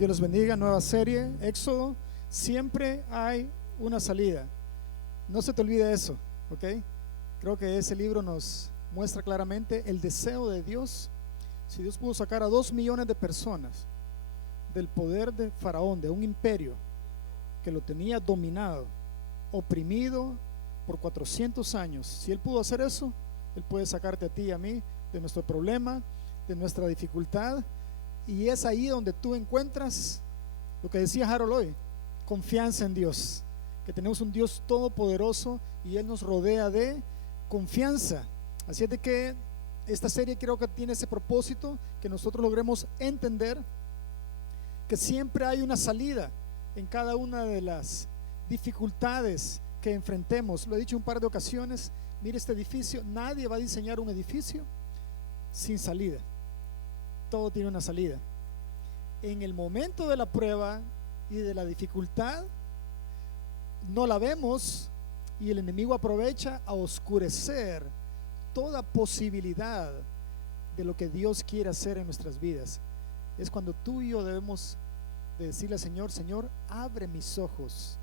Dios les bendiga. Nueva serie, Éxodo. Siempre hay una salida. No se te olvide eso, ¿ok? Creo que ese libro nos muestra claramente el deseo de Dios. Si Dios pudo sacar a 2 millones de personas del poder de Faraón, de un imperio que lo tenía dominado, oprimido por 400 años, si Él pudo hacer eso, Él puede sacarte a ti y a mí de nuestro problema, de nuestra dificultad. Y es ahí donde tú encuentras lo que decía Harold hoy: confianza en Dios, que tenemos un Dios todopoderoso y Él nos rodea de confianza. Así es de que esta serie creo que tiene ese propósito, que nosotros logremos entender que siempre hay una salida en cada una de las dificultades que enfrentemos. Lo he dicho un par de ocasiones: mire este edificio, nadie va a diseñar un edificio sin salida. Todo tiene una salida. En el momento de la prueba y de la dificultad, no la vemos y el enemigo aprovecha a oscurecer toda posibilidad de lo que Dios quiere hacer en nuestras vidas. Es cuando tú y yo debemos de decirle al Señor: Señor, abre mis ojos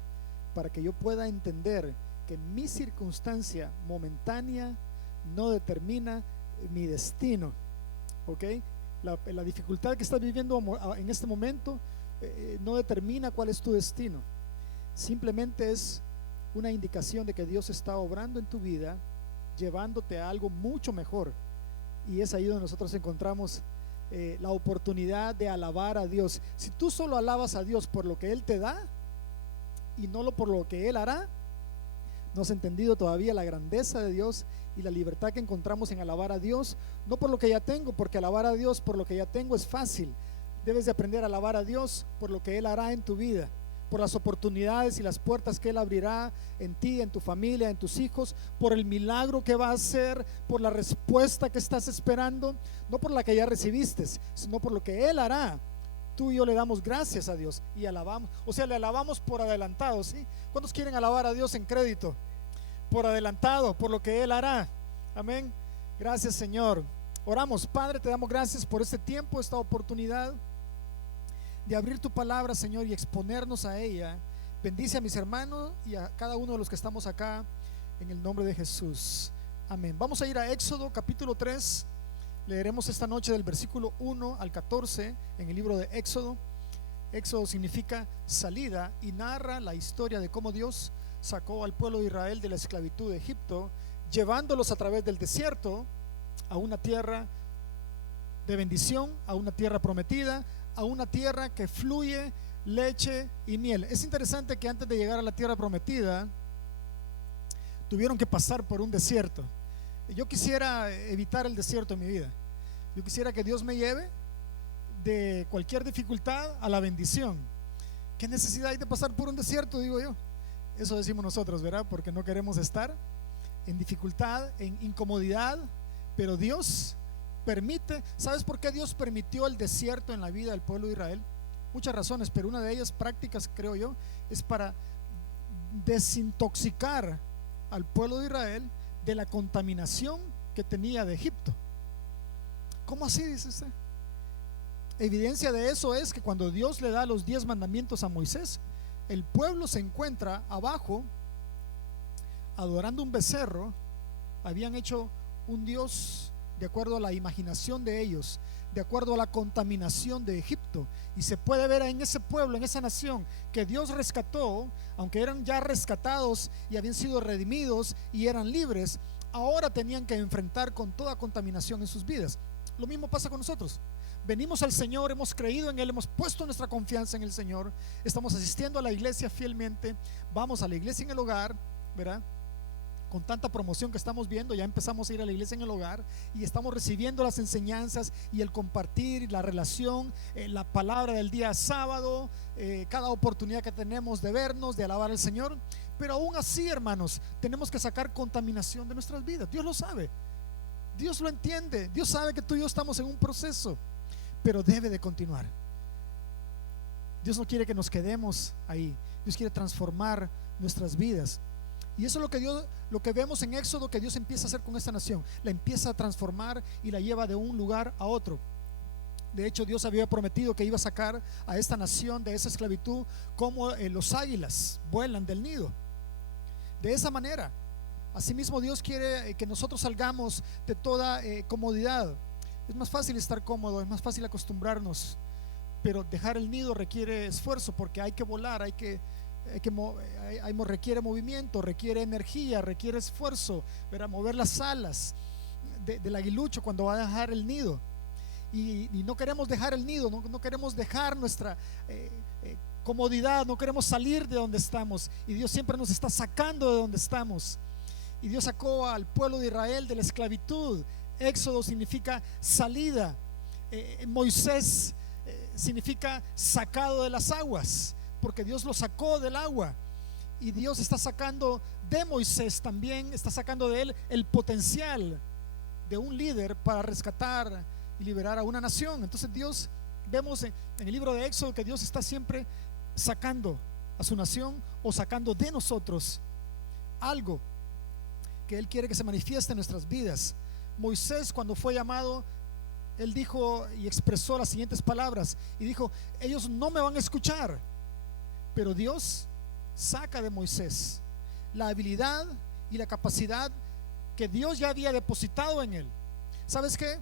para que yo pueda entender que mi circunstancia momentánea no determina mi destino. ¿Ok? La dificultad que estás viviendo en este momento no determina cuál es tu destino. Simplemente es una indicación de que Dios está obrando en tu vida, llevándote a algo mucho mejor. Y es ahí donde nosotros encontramos la oportunidad de alabar a Dios. Si tú solo alabas a Dios por lo que Él te da y no por lo que Él hará, no has entendido todavía la grandeza de Dios y la libertad que encontramos en alabar a Dios, no por lo que ya tengo, porque alabar a Dios por lo que ya tengo es fácil. Debes de aprender a alabar a Dios por lo que Él hará en tu vida, por las oportunidades y las puertas que Él abrirá en ti, en tu familia, en tus hijos, por el milagro que va a hacer, por la respuesta que estás esperando, no por la que ya recibiste, sino por lo que Él hará. Tú y yo le damos gracias a Dios y alabamos, o sea, le alabamos por adelantado, ¿sí? ¿Cuántos quieren alabar a Dios en crédito? Por adelantado, por lo que Él hará. Amén. Gracias, Señor. Oramos. Padre, te damos gracias por este tiempo, esta oportunidad de abrir tu palabra, Señor, y exponernos a ella. Bendice a mis hermanos y a cada uno de los que estamos acá, en el nombre de Jesús. Amén. Vamos a ir a Éxodo capítulo 3. Leeremos esta noche del versículo 1 al 14 en el libro de Éxodo. Éxodo significa salida y narra la historia de cómo Dios sacó al pueblo de Israel de la esclavitud de Egipto, llevándolos a través del desierto a una tierra de bendición, a una tierra prometida, a una tierra que fluye leche y miel. Es interesante que antes de llegar a la tierra prometida tuvieron que pasar por un desierto. Yo quisiera evitar el desierto en mi vida. Yo quisiera que Dios me lleve de cualquier dificultad a la bendición. ¿Qué necesidad hay de pasar por un desierto? Digo yo. Eso decimos nosotros, ¿verdad? Porque no queremos estar en dificultad, en incomodidad. Pero Dios permite. ¿Sabes por qué Dios permitió el desierto en la vida del pueblo de Israel? Muchas razones, pero una de ellas prácticas, creo yo, es para desintoxicar al pueblo de Israel de la contaminación que tenía de Egipto. ¿Cómo así, dice usted? Evidencia de eso es que cuando Dios le da los 10 mandamientos a Moisés, el pueblo se encuentra abajo adorando un becerro. Habían hecho un dios de acuerdo a la imaginación de ellos, de acuerdo a la contaminación de Egipto. Y se puede ver en ese pueblo, en esa nación que Dios rescató, aunque eran ya rescatados y habían sido redimidos y eran libres, ahora tenían que enfrentar con toda contaminación en sus vidas. Lo mismo pasa con nosotros. Venimos al Señor, hemos creído en Él, hemos puesto nuestra confianza en el Señor, estamos asistiendo a la iglesia fielmente, vamos a la iglesia en el hogar, ¿verdad? Con tanta promoción que estamos viendo, ya empezamos a ir a la iglesia en el hogar y estamos recibiendo las enseñanzas y el compartir, la relación, la palabra del día sábado, cada oportunidad que tenemos de vernos, de alabar al Señor. Pero aún así, hermanos, tenemos que sacar contaminación de nuestras vidas. Dios lo sabe, Dios lo entiende, Dios sabe que tú y yo estamos en un proceso, pero debe de continuar. Dios no quiere que nos quedemos ahí. Dios quiere transformar nuestras vidas. Y eso es lo que vemos en Éxodo, que Dios empieza a hacer con esta nación. La empieza a transformar y la lleva de un lugar a otro. De hecho, Dios había prometido que iba a sacar a esta nación de esa esclavitud como los águilas vuelan del nido. De esa manera, asimismo Dios quiere que nosotros salgamos de toda comodidad. Es más fácil estar cómodo, es más fácil acostumbrarnos, pero dejar el nido requiere esfuerzo, porque hay que volar, requiere movimiento, requiere energía, requiere esfuerzo, ¿verdad? Mover las alas del aguilucho cuando va a dejar el nido. Y no queremos dejar el nido, no queremos dejar nuestra comodidad, no queremos salir de donde estamos. Y Dios siempre nos está sacando de donde estamos. Y Dios sacó al pueblo de Israel de la esclavitud. Éxodo significa salida. Moisés significa sacado de las aguas, porque Dios lo sacó del agua. Y Dios está sacando de Moisés también, está sacando de él el potencial de un líder para rescatar y liberar a una nación. Entonces Dios, vemos en el libro de Éxodo que Dios está siempre sacando a su nación, o sacando de nosotros algo que Él quiere que se manifieste en nuestras vidas. Moisés, cuando fue llamado, él dijo y expresó las siguientes palabras, y dijo: ellos no me van a escuchar. Pero Dios saca de Moisés la habilidad y la capacidad que Dios ya había depositado en él. ¿Sabes qué?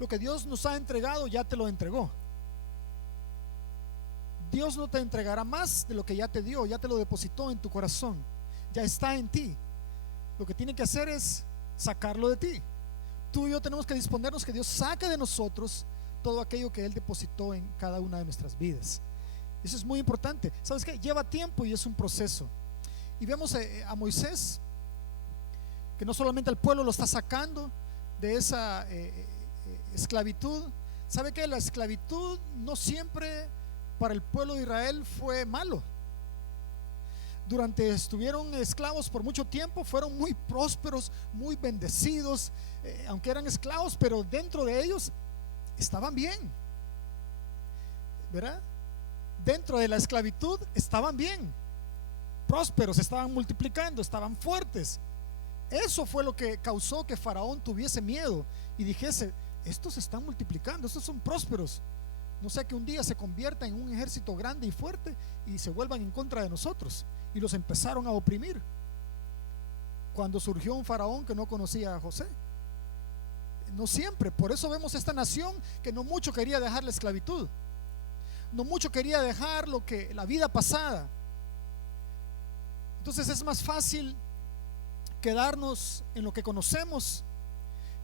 Lo que Dios nos ha entregado ya te lo entregó. Dios no te entregará más de lo que ya te dio, ya te lo depositó en tu corazón, ya está en ti. Lo que tiene que hacer es sacarlo de ti. Tú y yo tenemos que disponernos que Dios saque de nosotros todo aquello que Él depositó en cada una de nuestras vidas. Eso es muy importante. ¿Sabes qué? Lleva tiempo y es un proceso. Y vemos a Moisés, que no solamente al pueblo lo está sacando de esa esclavitud. ¿Sabe qué? La esclavitud no siempre para el pueblo de Israel fue malo. Durante estuvieron esclavos por mucho tiempo, fueron muy prósperos, muy bendecidos, aunque eran esclavos, pero dentro de ellos estaban bien, ¿verdad? Dentro de la esclavitud estaban bien, prósperos, estaban multiplicando, estaban fuertes. Eso fue lo que causó que Faraón tuviese miedo y dijese: estos se están multiplicando, estos son prósperos, no sea que un día se convierta en un ejército grande y fuerte y se vuelvan en contra de nosotros. Y los empezaron a oprimir. Cuando surgió un faraón que no conocía a José. No siempre. Por eso vemos esta nación que no mucho quería dejar la esclavitud, no mucho quería dejar la vida pasada. Entonces es más fácil quedarnos en lo que conocemos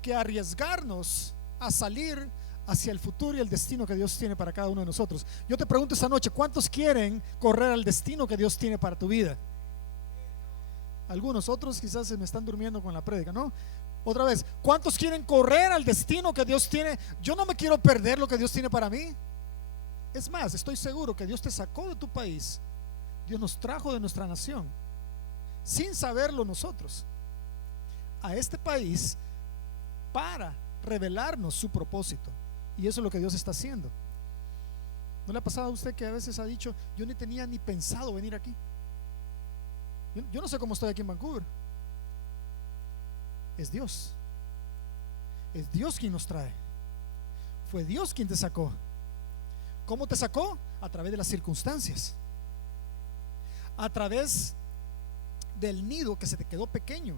que arriesgarnos a salir hacia el futuro y el destino que Dios tiene para cada uno de nosotros. Yo te pregunto esta noche: ¿cuántos quieren correr al destino que Dios tiene para tu vida? Algunos, otros quizás se me están durmiendo con la prédica, ¿no? Otra vez, ¿cuántos quieren correr al destino que Dios tiene? Yo no me quiero perder lo que Dios tiene para mí. Es más, estoy seguro que Dios te sacó de tu país, Dios nos trajo de nuestra nación, sin saberlo nosotros, a este país para revelarnos su propósito. Y eso es lo que Dios está haciendo. ¿No le ha pasado a usted que a veces ha dicho: yo ni tenía ni pensado venir aquí? Yo no sé cómo estoy aquí en Vancouver. Es Dios. Es Dios quien nos trae. Fue Dios quien te sacó. ¿Cómo te sacó? A través de las circunstancias, a través del nido que se te quedó pequeño,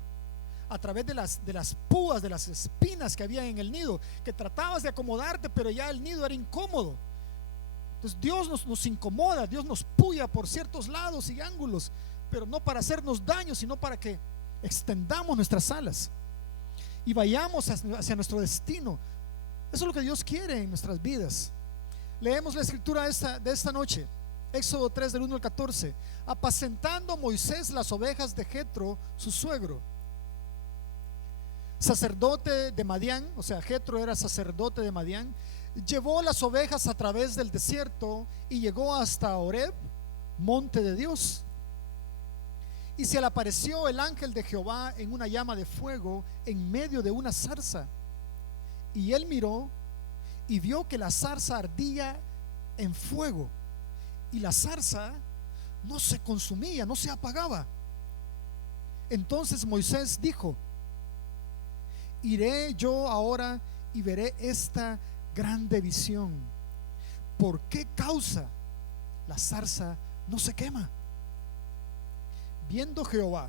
a través de las púas, de las espinas que había en el nido, que tratabas de acomodarte, pero ya el nido era incómodo. Entonces Dios nos incomoda, Dios nos puya por ciertos lados y ángulos, pero no para hacernos daño, sino para que extendamos nuestras alas y vayamos hacia nuestro destino. Eso es lo que Dios quiere en nuestras vidas. Leemos la escritura de esta noche, Éxodo 3 del 1 al 14. Apacentando Moisés las ovejas de Jetro, su suegro, sacerdote de Madián, o sea, Jetro era sacerdote de Madián, llevó las ovejas a través del desierto y llegó hasta Horeb, monte de Dios. Y se le apareció el ángel de Jehová en una llama de fuego en medio de una zarza. Y él miró y vio que la zarza ardía en fuego, y la zarza no se consumía, no se apagaba. Entonces Moisés dijo: iré yo ahora y veré esta grande visión. ¿Por qué causa la zarza no se quema? Viendo Jehová,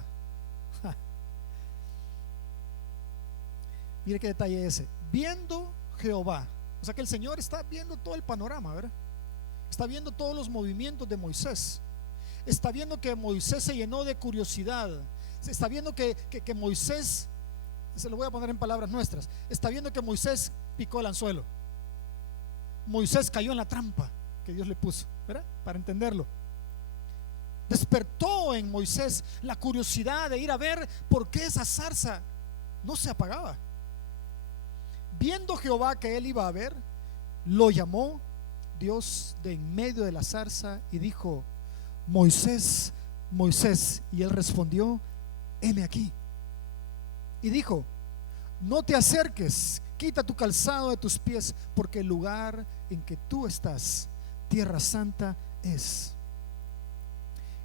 mire qué detalle ese, viendo Jehová, o sea que el Señor está viendo todo el panorama, ¿verdad? Está viendo todos los movimientos de Moisés, está viendo que Moisés se llenó de curiosidad, está viendo que Moisés, se lo voy a poner en palabras nuestras, está viendo que Moisés picó el anzuelo, Moisés cayó en la trampa que Dios le puso, ¿verdad? Para entenderlo. Despertó en Moisés la curiosidad de ir a ver por qué esa zarza no se apagaba. Viendo Jehová que él iba a ver, lo llamó Dios de en medio de la zarza y dijo: Moisés, Moisés. Y él respondió: heme aquí. Y dijo: no te acerques, quita tu calzado de tus pies, porque el lugar en que tú estás, tierra santa es.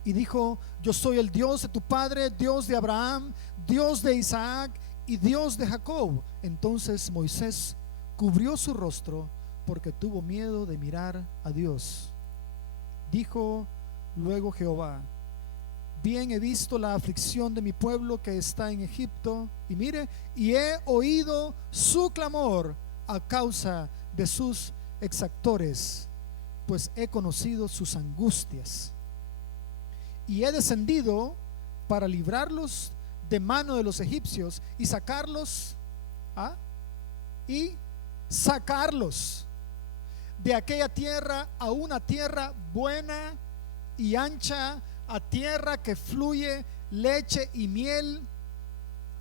Y dijo: yo soy el Dios de tu padre, Dios de Abraham, Dios de Isaac y Dios de Jacob. Entonces Moisés cubrió su rostro porque tuvo miedo de mirar a Dios. Dijo luego Jehová: bien he visto la aflicción de mi pueblo que está en Egipto, y mire, y he oído su clamor a causa de sus exactores, pues he conocido sus angustias. Y he descendido para librarlos de mano de los egipcios y sacarlos de aquella tierra a una tierra buena y ancha, a tierra que fluye leche y miel,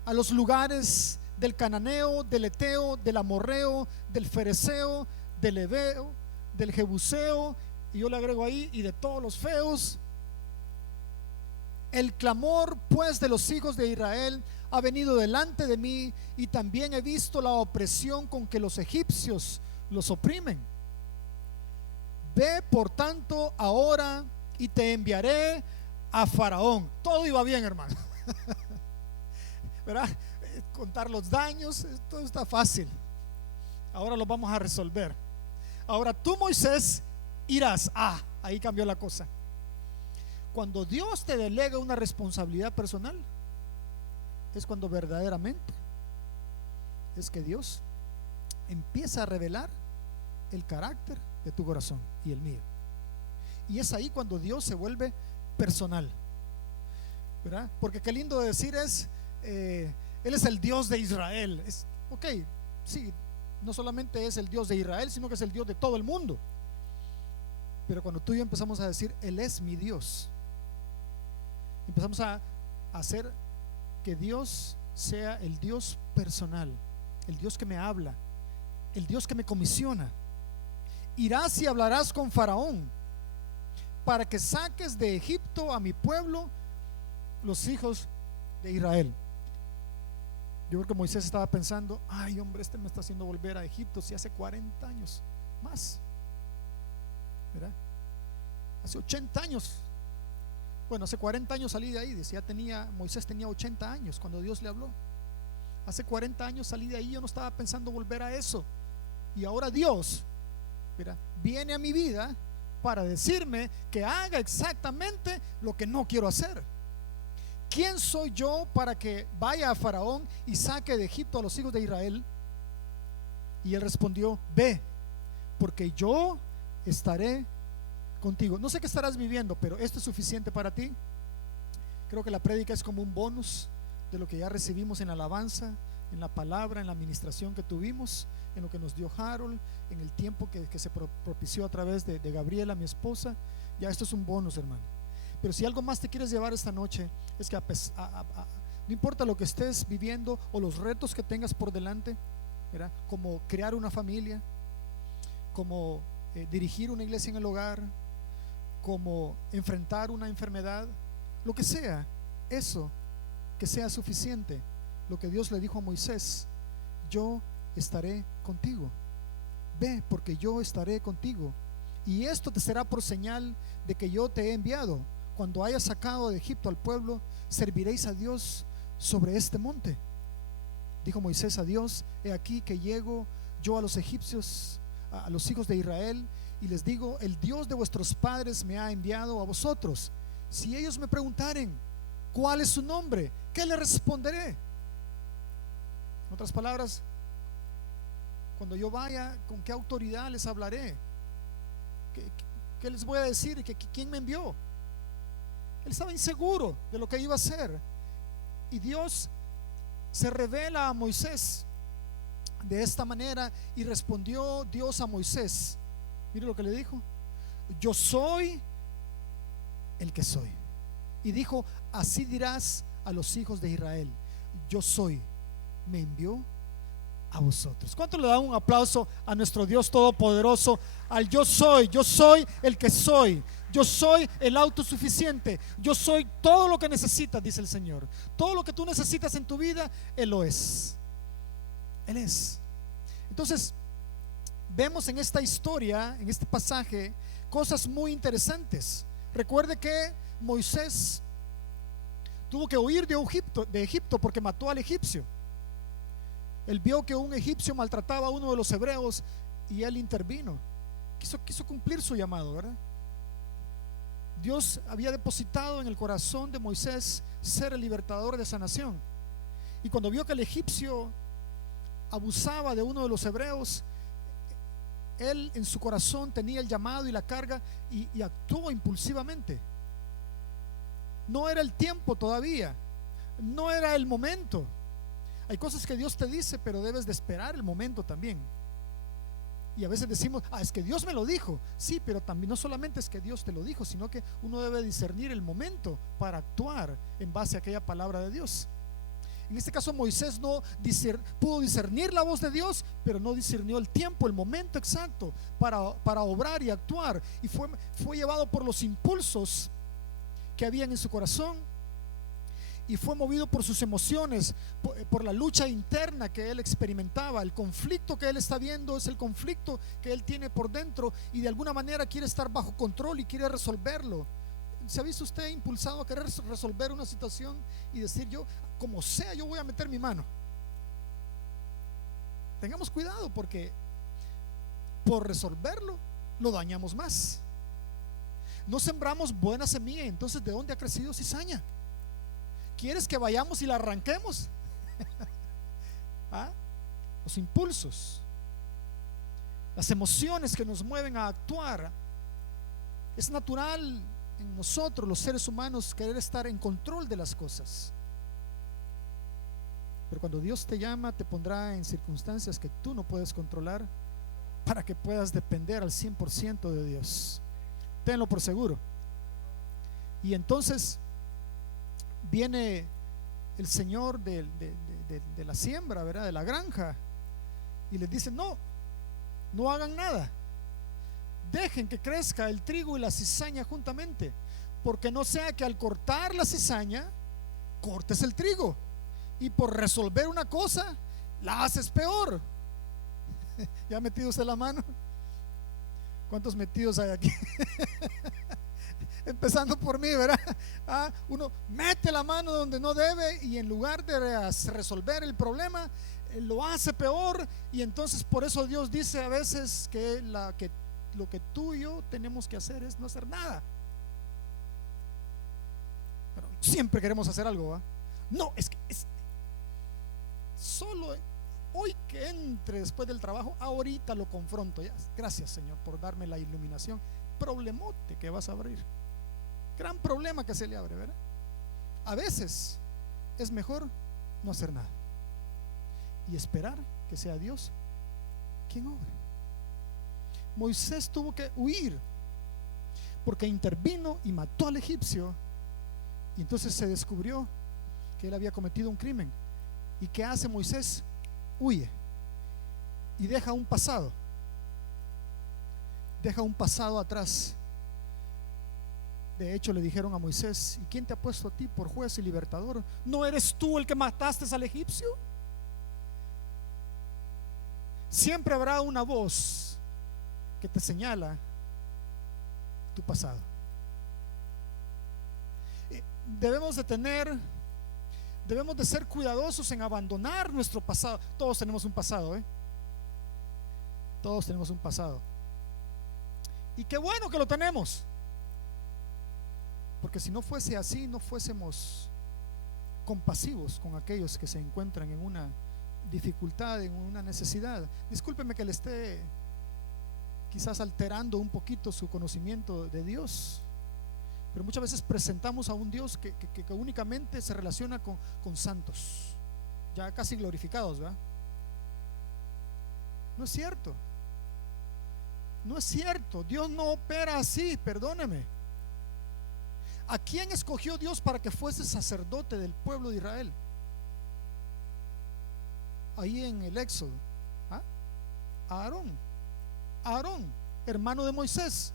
a los lugares del cananeo, del eteo, del amorreo, del fereceo, del heveo, del jebuseo, y yo le agrego ahí, y de todos los feos. El clamor pues de los hijos de Israel ha venido delante de mí, y también he visto la opresión con que los egipcios los oprimen. Ve por tanto ahora y te enviaré a Faraón. Todo iba bien, hermano. ¿Verdad? Contar los daños, todo está fácil. Ahora lo vamos a resolver. Ahora tú, Moisés, irás. Ahí cambió la cosa. Cuando Dios te delega una responsabilidad personal, es cuando verdaderamente es que Dios empieza a revelar el carácter de tu corazón y el mío. Y es ahí cuando Dios se vuelve personal, ¿verdad? Porque qué lindo decir es, Él es el Dios de Israel. Ok, sí, no solamente es el Dios de Israel, sino que es el Dios de todo el mundo. Pero cuando tú y yo empezamos a decir, Él es mi Dios, empezamos a hacer que Dios sea el Dios personal, el Dios que me habla, el Dios que me comisiona. Irás y hablarás con Faraón para que saques de Egipto a mi pueblo, los hijos de Israel. Yo creo que Moisés estaba pensando: ay, hombre, me está haciendo volver a Egipto si hace 40 años más, ¿verdad? Hace 80 años. Bueno, hace 40 años salí de ahí. Decía, Moisés tenía 80 años cuando Dios le habló. Hace 40 años salí de ahí, yo no estaba pensando volver a eso. Y ahora Dios, mira, viene a mi vida para decirme que haga exactamente lo que no quiero hacer. ¿Quién soy yo para que vaya a Faraón y saque de Egipto a los hijos de Israel? Y él respondió: ve, porque yo estaré contigo. No sé qué estarás viviendo, pero esto es suficiente para ti. Creo que la prédica es como un bonus de lo que ya recibimos en la alabanza, en la palabra, en la administración que tuvimos, en lo que nos dio Harold, en el tiempo que se propició a través de Gabriela, mi esposa. Ya esto es un bonus, hermano. Pero si algo más te quieres llevar esta noche, es que no importa lo que estés viviendo o los retos que tengas por delante, ¿verdad? Como crear una familia, como dirigir una iglesia en el hogar, como enfrentar una enfermedad, lo que sea, eso, que sea suficiente. Lo que Dios le dijo a Moisés: yo estaré contigo. Ve, porque yo estaré contigo, y esto te será por señal de que yo te he enviado. Cuando hayas sacado de Egipto al pueblo, serviréis a Dios sobre este monte. Dijo Moisés a Dios: he aquí que llego yo a los egipcios a los hijos de Israel y les digo: el Dios de vuestros padres me ha enviado a vosotros. Si ellos me preguntaren cuál es su nombre, ¿qué le responderé? En otras palabras, cuando yo vaya, ¿con qué autoridad les hablaré? ¿Qué les voy a decir? ¿Quién me envió? Él estaba inseguro de lo que iba a hacer. Y Dios se revela a Moisés de esta manera, y respondió Dios a Moisés. Mire lo que le dijo: yo soy el que soy. Y dijo: así dirás a los hijos de Israel: yo soy, me envió a vosotros. ¿Cuánto le da un aplauso a nuestro Dios todopoderoso? Al yo soy el que soy. Yo soy el autosuficiente. Yo soy todo lo que necesitas, dice el Señor. Todo lo que tú necesitas en tu vida, Él lo es. Él es. Entonces, vemos en esta historia, en este pasaje, cosas muy interesantes. Recuerde que Moisés tuvo que huir de Egipto porque mató al egipcio. Él vio que un egipcio maltrataba a uno de los hebreos y él intervino. Quiso cumplir su llamado, ¿verdad? Dios había depositado en el corazón de Moisés ser el libertador de esa nación. Y cuando vio que el egipcio abusaba de uno de los hebreos, él en su corazón tenía el llamado y la carga, y actuó impulsivamente. No era el tiempo todavía, no era el momento. Hay cosas que Dios te dice, pero debes de esperar el momento también. Y a veces decimos: es que Dios me lo dijo. Sí, pero también no solamente es que Dios te lo dijo, sino que uno debe discernir el momento para actuar en base a aquella palabra de Dios. En este caso, Moisés no pudo discernir la voz de Dios, pero no discernió el tiempo, el momento exacto para obrar y actuar. Y fue llevado por los impulsos que habían en su corazón, y fue movido por sus emociones, por la lucha interna que él experimentaba. El conflicto que él está viendo es el conflicto que él tiene por dentro, y de alguna manera quiere estar bajo control y quiere resolverlo. ¿Se ha visto usted impulsado a querer resolver una situación y decir: yo, como sea, yo voy a meter mi mano? Tengamos cuidado, porque por resolverlo lo dañamos más. No sembramos buena semilla, entonces ¿de dónde ha crecido cizaña? ¿Quieres que vayamos y la arranquemos? Los impulsos, las emociones que nos mueven a actuar. Es natural en nosotros, los seres humanos, querer estar en control de las cosas. Pero cuando Dios te llama, te pondrá en circunstancias que tú no puedes controlar, para que puedas depender al 100% de Dios. Tenlo por seguro. Y entonces viene el Señor de la siembra, ¿verdad?, de la granja, y les dice: no hagan nada, dejen que crezca el trigo y la cizaña juntamente, porque no sea que al cortar la cizaña cortes el trigo, y por resolver una cosa la haces peor. ¿Ya ha metido usted la mano? ¿Cuántos metidos hay aquí? Empezando por mí, ¿verdad? Uno mete la mano donde no debe, y en lugar de resolver el problema, lo hace peor. Y entonces por eso Dios dice a veces que lo que tú y yo tenemos que hacer es no hacer nada. Pero siempre queremos hacer algo, ¿va? No, es solo hoy que entre después del trabajo, ahorita lo confronto. Ya, gracias, Señor, por darme la iluminación. Problemote que vas a abrir, gran problema que se le abre, ¿verdad? A veces es mejor no hacer nada y esperar que sea Dios quien obre. Moisés tuvo que huir porque intervino y mató al egipcio, y entonces se descubrió que él había cometido un crimen. ¿Y qué hace Moisés? Huye y deja un pasado atrás. De hecho, le dijeron a Moisés: ¿y quién te ha puesto a ti por juez y libertador? ¿No eres tú el que mataste al egipcio? Siempre habrá una voz que te señala tu pasado. Debemos de ser cuidadosos en abandonar nuestro pasado. Todos tenemos un pasado, Todos tenemos un pasado. Y qué bueno que lo tenemos. Porque si no fuese así, no fuésemos compasivos con aquellos que se encuentran en una dificultad, en una necesidad. Discúlpeme que le esté quizás alterando un poquito su conocimiento de Dios, pero muchas veces presentamos a un Dios que únicamente se relaciona con santos, ya casi glorificados, ¿verdad? No es cierto. No es cierto. Dios no opera así, perdóneme. ¿A quién escogió Dios para que fuese sacerdote del pueblo de Israel? Ahí en el Éxodo, ¿ah? A Aarón, hermano de Moisés.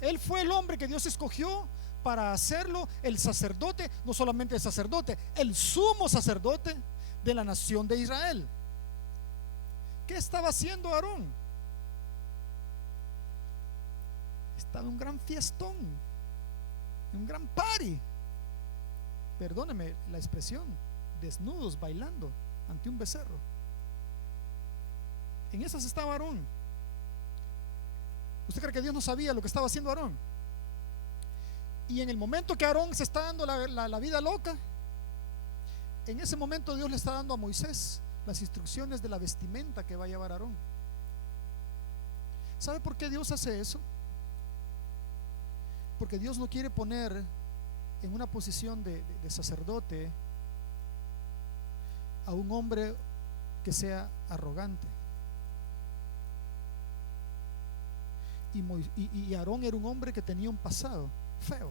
Él fue el hombre que Dios escogió para hacerlo el sacerdote, no solamente el sacerdote, el sumo sacerdote de la nación de Israel. ¿Qué estaba haciendo Aarón? Estaba en un gran fiestón, en un gran party, perdóneme la expresión, desnudos bailando ante un becerro. En esas estaba Aarón. ¿Usted cree que Dios no sabía lo que estaba haciendo Aarón? Y en el momento que Aarón se está dando la vida loca, en ese momento Dios le está dando a Moisés las instrucciones de la vestimenta que va a llevar Aarón. ¿Sabe por qué Dios hace eso? Porque Dios no quiere poner en una posición de sacerdote a un hombre que sea arrogante. Y Aarón era un hombre que tenía un pasado feo.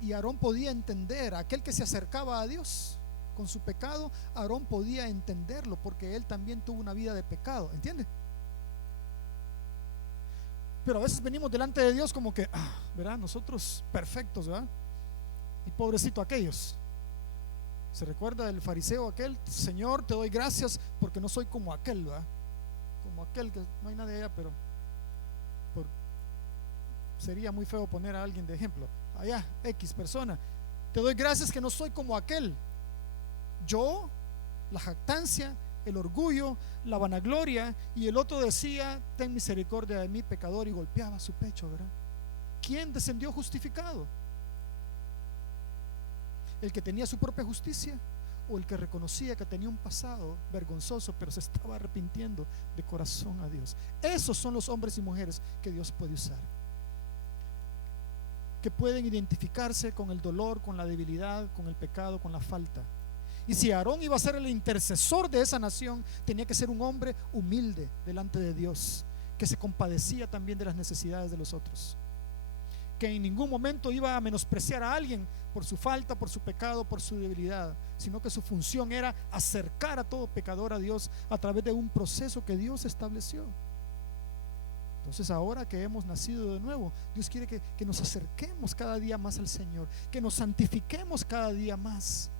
Y Aarón podía entender, aquel que se acercaba a Dios con su pecado, Aarón podía entenderlo porque él también tuvo una vida de pecado, ¿entiende? Pero a veces venimos delante de Dios como que, ¿verdad? Nosotros perfectos, ¿verdad? Y pobrecito aquellos. ¿Se recuerda del fariseo aquel? Señor, te doy gracias porque no soy como aquel, ¿verdad? Como aquel que no hay nadie allá, pero sería muy feo poner a alguien de ejemplo. Allá, X persona. Te doy gracias que no soy como aquel. Yo, la jactancia, el orgullo, la vanagloria, y el otro decía, ten misericordia de mí, pecador, y golpeaba su pecho, ¿verdad? ¿Quién descendió justificado? ¿El que tenía su propia justicia o el que reconocía que tenía un pasado vergonzoso pero se estaba arrepintiendo de corazón a Dios? Esos son los hombres y mujeres que Dios puede usar, que pueden identificarse con el dolor, con la debilidad, con el pecado, con la falta. Y si Aarón iba a ser el intercesor de esa nación, tenía que ser un hombre humilde delante de Dios, que se compadecía también de las necesidades de los otros, que en ningún momento iba a menospreciar a alguien por su falta, por su pecado, por su debilidad, sino que su función era acercar a todo pecador a Dios a través de un proceso que Dios estableció. Entonces, ahora que hemos nacido de nuevo, Dios quiere que nos acerquemos cada día más al Señor, que nos santifiquemos cada día más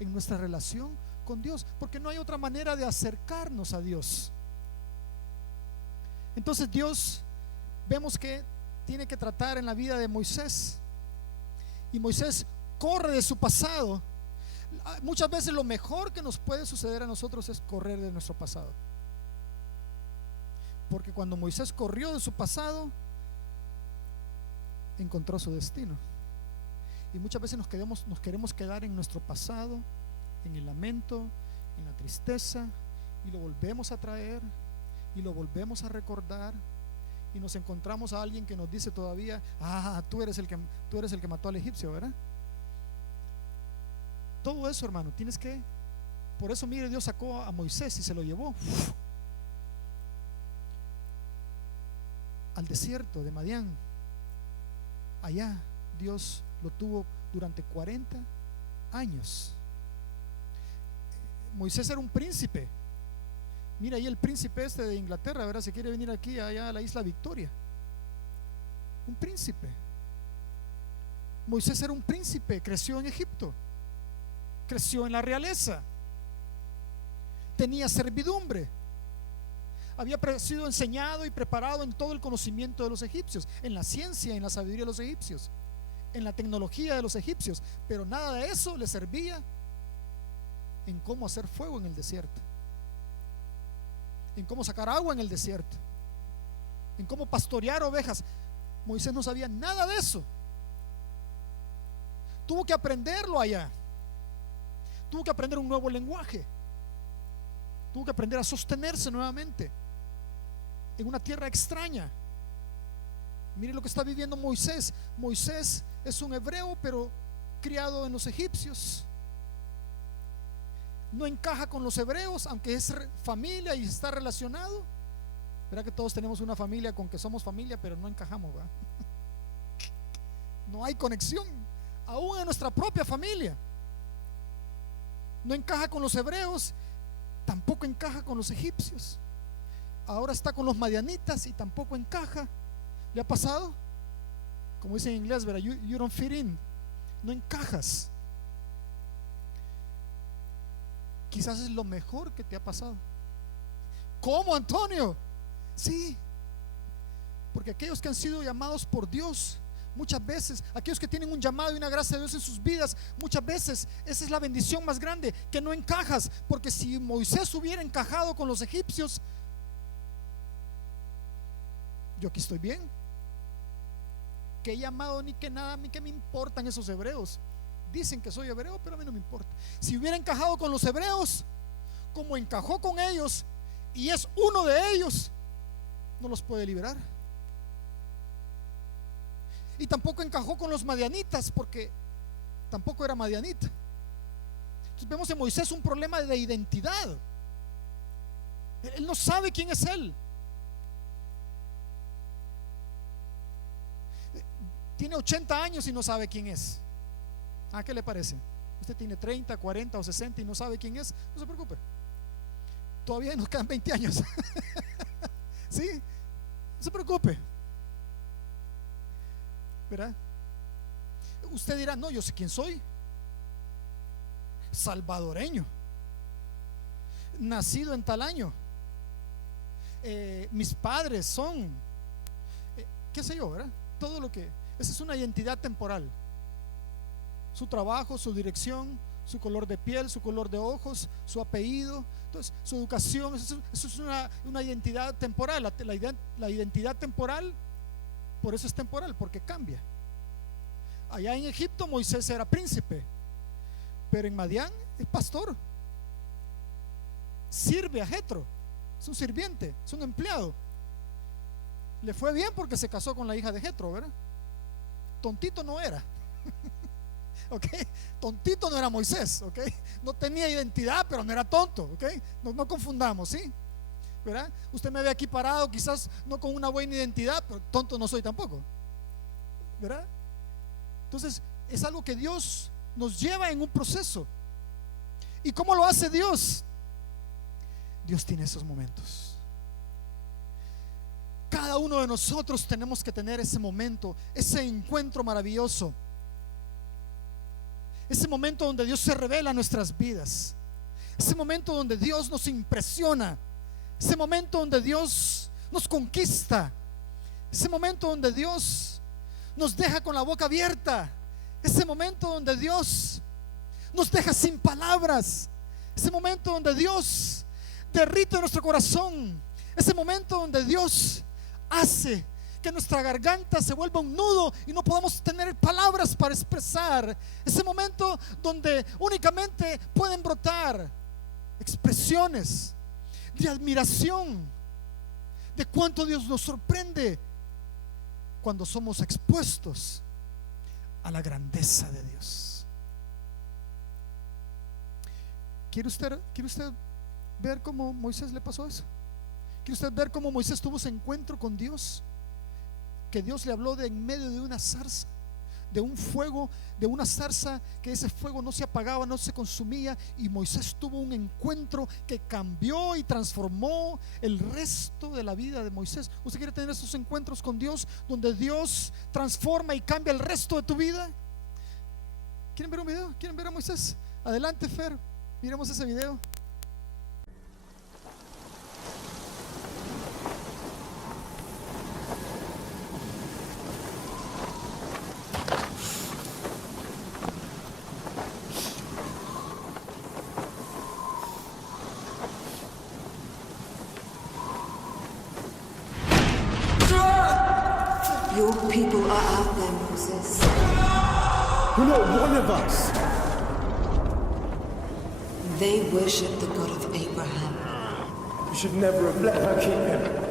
en nuestra relación con Dios, porque no hay otra manera de acercarnos a Dios. Entonces Dios, vemos que tiene que tratar en la vida de Moisés, y Moisés corre de su pasado. Muchas veces lo mejor que nos puede suceder a nosotros es correr de nuestro pasado, porque cuando Moisés corrió de su pasado, encontró su destino. Y muchas veces nos queremos quedar en nuestro pasado, en el lamento, en la tristeza, y lo volvemos a traer y lo volvemos a recordar, y nos encontramos a alguien que nos dice todavía, tú eres el que mató al egipcio, ¿verdad? Todo eso, hermano, por eso mire, Dios sacó a Moisés y se lo llevó al desierto de Madián. Allá Dios lo tuvo durante 40 años. Moisés era un príncipe. Mira ahí el príncipe de Inglaterra, ¿verdad? Se quiere venir aquí allá a la isla Victoria. Un príncipe. Moisés era un príncipe, creció en Egipto, creció en la realeza, tenía servidumbre, había sido enseñado y preparado en todo el conocimiento de los egipcios, en la ciencia, en la sabiduría de los egipcios, en la tecnología de los egipcios, pero nada de eso le servía en cómo hacer fuego en el desierto. en cómo sacar agua en el desierto, en cómo pastorear ovejas. Moisés no sabía nada de eso. Tuvo que aprenderlo allá. Tuvo que aprender un nuevo lenguaje. Tuvo que aprender a sostenerse nuevamente en una tierra extraña. Mire lo que está viviendo Moisés. Moisés es un hebreo, pero criado en los egipcios. No encaja con los hebreos, aunque es familia y está relacionado. Verá que todos tenemos una familia con que somos familia, pero no encajamos, ¿verdad? No hay conexión, aún en nuestra propia familia. No encaja con los hebreos, tampoco encaja con los egipcios. Ahora está con los madianitas y tampoco encaja. ¿Le ha pasado? Como dice en inglés, ¿verdad? You don't fit in. No encajas. Quizás es lo mejor que te ha pasado. ¿Cómo, Antonio? Sí, porque aquellos que han sido llamados por Dios, muchas veces, aquellos que tienen un llamado y una gracia de Dios en sus vidas, muchas veces esa es la bendición más grande, que no encajas. Porque si Moisés hubiera encajado con los egipcios, yo aquí estoy bien. ¿Qué llamado ni que nada? A mí qué me importan esos hebreos. Dicen que soy hebreo, pero a mí no me importa. Si hubiera encajado con los hebreos, como encajó con ellos y es uno de ellos, no los puede liberar. Y tampoco encajó con los madianitas, porque tampoco era madianita. Entonces vemos en Moisés un problema de identidad. Él no sabe quién es él. Tiene 80 años y no sabe quién es. ¿A qué le parece? Usted tiene 30, 40 o 60 y no sabe quién es. No se preocupe, todavía nos quedan 20 años. ¿Sí? No se preocupe, ¿verdad? Usted dirá, no, yo sé quién soy. Salvadoreño, nacido en tal año, mis padres son, qué sé yo, ¿verdad? Todo lo que, esa es una identidad temporal. Su trabajo, su dirección, su color de piel, su color de ojos, su apellido, entonces su educación, eso es una identidad temporal. La identidad temporal, por eso es temporal, porque cambia. Allá en Egipto Moisés era príncipe, pero en Madián es pastor, sirve a Jetro, es un sirviente, es un empleado. Le fue bien porque se casó con la hija de Jetro, ¿verdad? Tontito no era. ¿Ok? Tontito no era Moisés, ¿ok? No tenía identidad, pero no era tonto, ¿ok? No confundamos, ¿sí? ¿Verdad? Usted me ve aquí parado, quizás no con una buena identidad, pero tonto no soy tampoco, ¿verdad? Entonces es algo que Dios nos lleva en un proceso. ¿Y cómo lo hace Dios? Dios tiene esos momentos. Cada uno de nosotros tenemos que tener ese momento, ese encuentro maravilloso, ese momento donde Dios se revela en nuestras vidas, ese momento donde Dios nos impresiona, ese momento donde Dios nos conquista, ese momento donde Dios nos deja con la boca abierta, ese momento donde Dios nos deja sin palabras, ese momento donde Dios derrite nuestro corazón, ese momento donde Dios hace que nuestra garganta se vuelva un nudo y no podamos tener palabras para expresar, ese momento donde únicamente pueden brotar expresiones de admiración de cuánto Dios nos sorprende cuando somos expuestos a la grandeza de Dios. ¿Quiere usted ver cómo Moisés le pasó eso? ¿Quiere usted ver cómo Moisés tuvo ese encuentro con Dios? Que Dios le habló de en medio de una zarza, de un fuego, de una zarza, que ese fuego no se apagaba, no se consumía, y Moisés tuvo un encuentro que cambió y transformó el resto de la vida de Moisés. ¿Usted quiere tener esos encuentros con Dios donde Dios transforma y cambia el resto de tu vida? ¿Quieren ver un video? ¿Quieren ver a Moisés? Adelante, Fer, miremos ese video. You're not one of us. They worship the God of Abraham, You should never have let her keep him.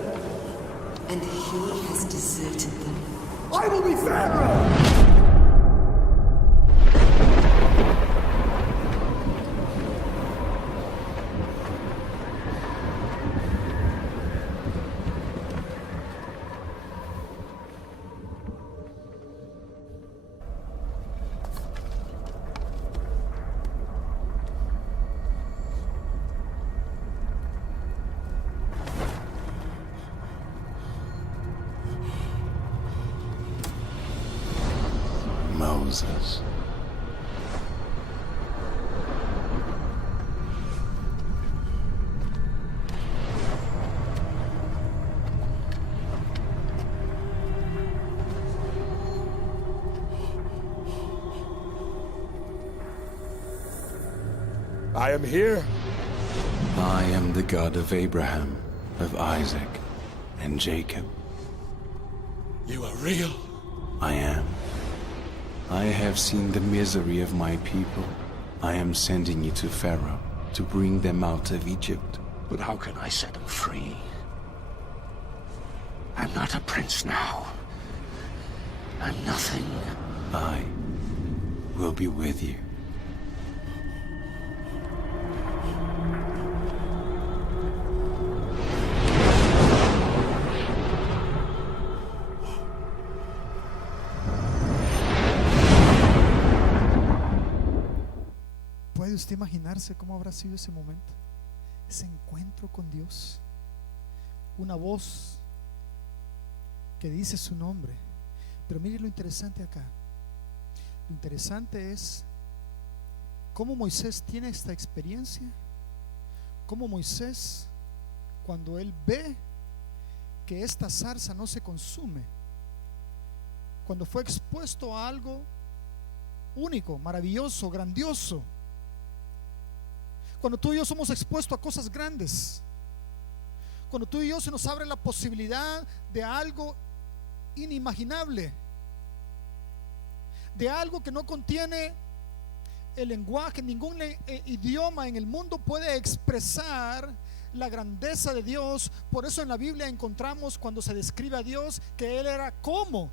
and he has deserted them. I will be Pharaoh! Moses. I am here. I am the God of Abraham, of Isaac, and Jacob. You are real. I am. I have seen the misery of my people. I am sending you to Pharaoh to bring them out of Egypt. But how can I set them free? I'm not a prince now. I'm nothing. I will be with you. ¿Puede usted imaginarse cómo habrá sido ese momento? Ese encuentro con Dios. Una voz que dice su nombre. Pero mire lo interesante acá. Lo interesante es cómo Moisés tiene esta experiencia. Cómo Moisés, cuando él ve que esta zarza no se consume, cuando fue expuesto a algo único, maravilloso, grandioso, cuando tú y yo somos expuestos a cosas grandes, cuando tú y yo se nos abre la posibilidad de algo inimaginable, de algo que no contiene el lenguaje, ningún idioma en el mundo puede expresar la grandeza de Dios. Por eso en la Biblia encontramos, cuando se describe a Dios, que Él era como,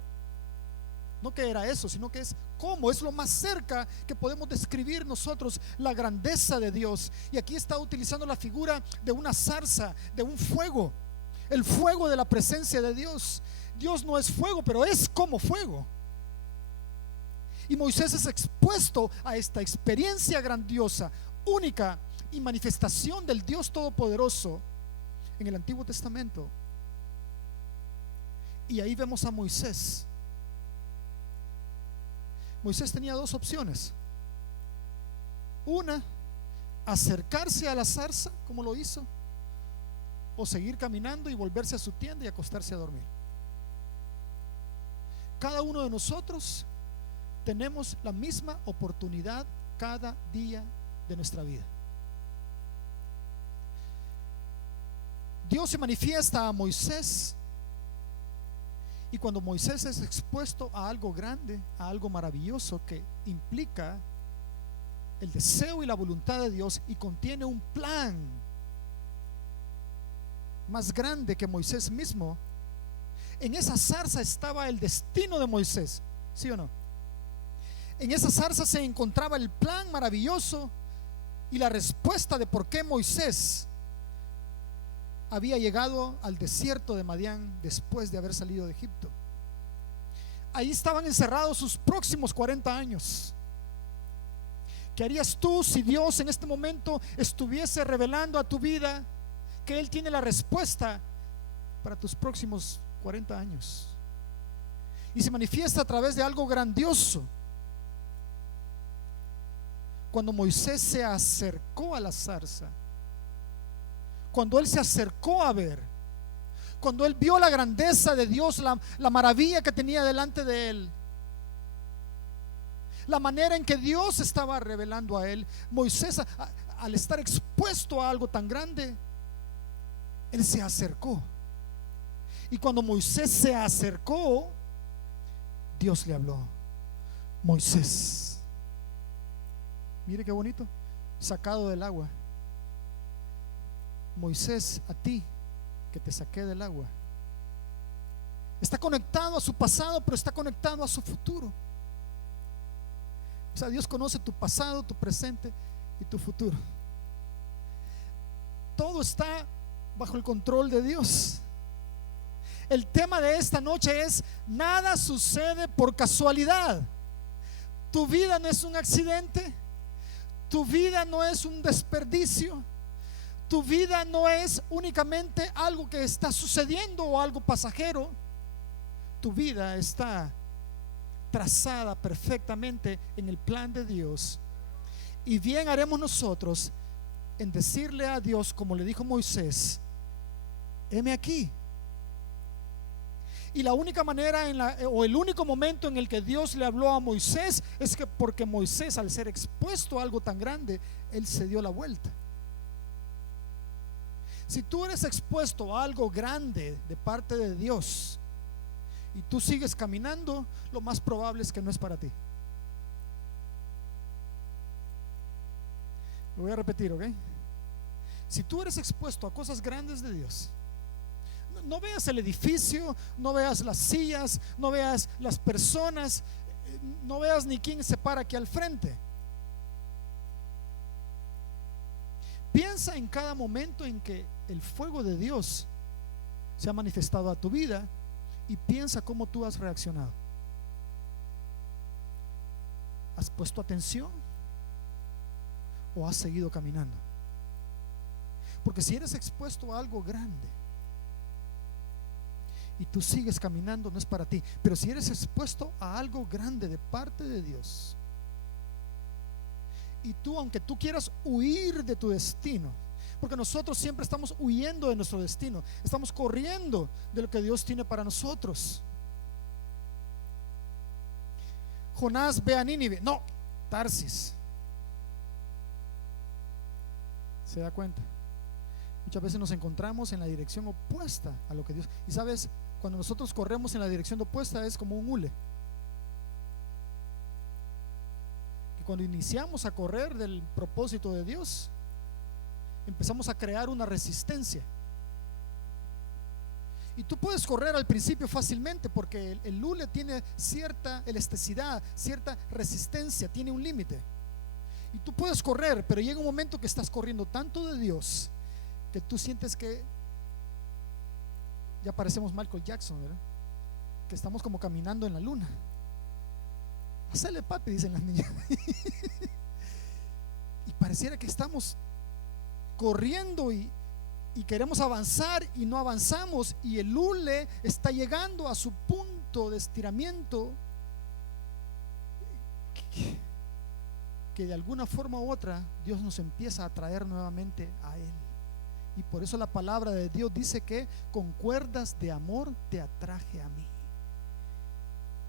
no que era eso, sino que es como, es lo más cerca que podemos describir nosotros la grandeza de Dios. Y aquí está utilizando la figura de una zarza, de un fuego, el fuego de la presencia de Dios. Dios no es fuego, pero es como fuego. Y Moisés es expuesto a esta experiencia grandiosa, única y manifestación del Dios Todopoderoso en el Antiguo Testamento. Y ahí vemos a Moisés. Moisés tenía dos opciones. Una, acercarse a la zarza, como lo hizo, o seguir caminando y volverse a su tienda y acostarse a dormir. Cada uno de nosotros tenemos la misma oportunidad cada día de nuestra vida. Dios se manifiesta a Moisés, y cuando Moisés es expuesto a algo grande, a algo maravilloso que implica el deseo y la voluntad de Dios y contiene un plan más grande que Moisés mismo, en esa zarza estaba el destino de Moisés, ¿sí o no? En esa zarza se encontraba el plan maravilloso y la respuesta de por qué Moisés había llegado al desierto de Madián después de haber salido de Egipto. Ahí estaban encerrados sus próximos 40 años. ¿Qué harías tú si Dios en este momento estuviese revelando a tu vida que Él tiene la respuesta para tus próximos 40 años? Y se manifiesta a través de algo grandioso. Cuando Moisés se acercó a la zarza, cuando él se acercó a ver, cuando él vio la grandeza de Dios, la maravilla que tenía delante de él, la manera en que Dios estaba revelando a él, Moisés, al estar expuesto a algo tan grande, él se acercó. Y cuando Moisés se acercó, Dios le habló: Moisés, Mire qué bonito, sacado del agua. Moisés, a ti que te saqué del agua. Está conectado a su pasado, pero está conectado a su futuro. O sea, Dios conoce tu pasado, tu presente y tu futuro. Todo está bajo el control de Dios. El tema de esta noche es: nada sucede por casualidad. Tu vida no es un accidente. Tu vida no es un desperdicio. Tu vida no es únicamente algo que está sucediendo o algo pasajero. Tu vida está trazada perfectamente en el plan de Dios. Y bien haremos nosotros en decirle a Dios, como le dijo Moisés: heme aquí. Y la única manera o el único momento en el que Dios le habló a Moisés es que porque Moisés, al ser expuesto a algo tan grande, él se dio la vuelta. Si tú eres expuesto a algo grande de parte de Dios y tú sigues caminando, lo más probable es que no es para ti. Lo voy a repetir, ¿ok? Si tú eres expuesto a cosas grandes de Dios, no veas el edificio, no veas las sillas, no veas las personas, no veas ni quién se para aquí al frente. Piensa en cada momento en que el fuego de Dios se ha manifestado a tu vida y piensa cómo tú has reaccionado. ¿Has puesto atención o has seguido caminando? Porque si eres expuesto a algo grande y tú sigues caminando, no es para ti. Pero si eres expuesto a algo grande de parte de Dios, y tú, aunque tú quieras huir de tu destino, porque nosotros siempre estamos huyendo de nuestro destino, estamos corriendo de lo que Dios tiene para nosotros. Jonás ve a Nínive, no, Tarsis. ¿Se da cuenta? Muchas veces nos encontramos en la dirección opuesta a lo que Dios. Y sabes, cuando nosotros corremos en la dirección opuesta es como un hule. Que cuando iniciamos a correr del propósito de Dios, empezamos a crear una resistencia. Y tú puedes correr al principio fácilmente porque el hule tiene cierta elasticidad, cierta resistencia, tiene un límite. Y tú puedes correr, pero llega un momento que estás corriendo tanto de Dios que tú sientes que ya parecemos Michael Jackson, ¿verdad? Que estamos como caminando en la luna. Hacele papi, dicen las niñas. Y pareciera que estamos corriendo y queremos avanzar y no avanzamos, y el hule está llegando a su punto de estiramiento que de alguna forma u otra Dios nos empieza a atraer nuevamente a Él. Y por eso la palabra de Dios dice que con cuerdas de amor te atraje a mí.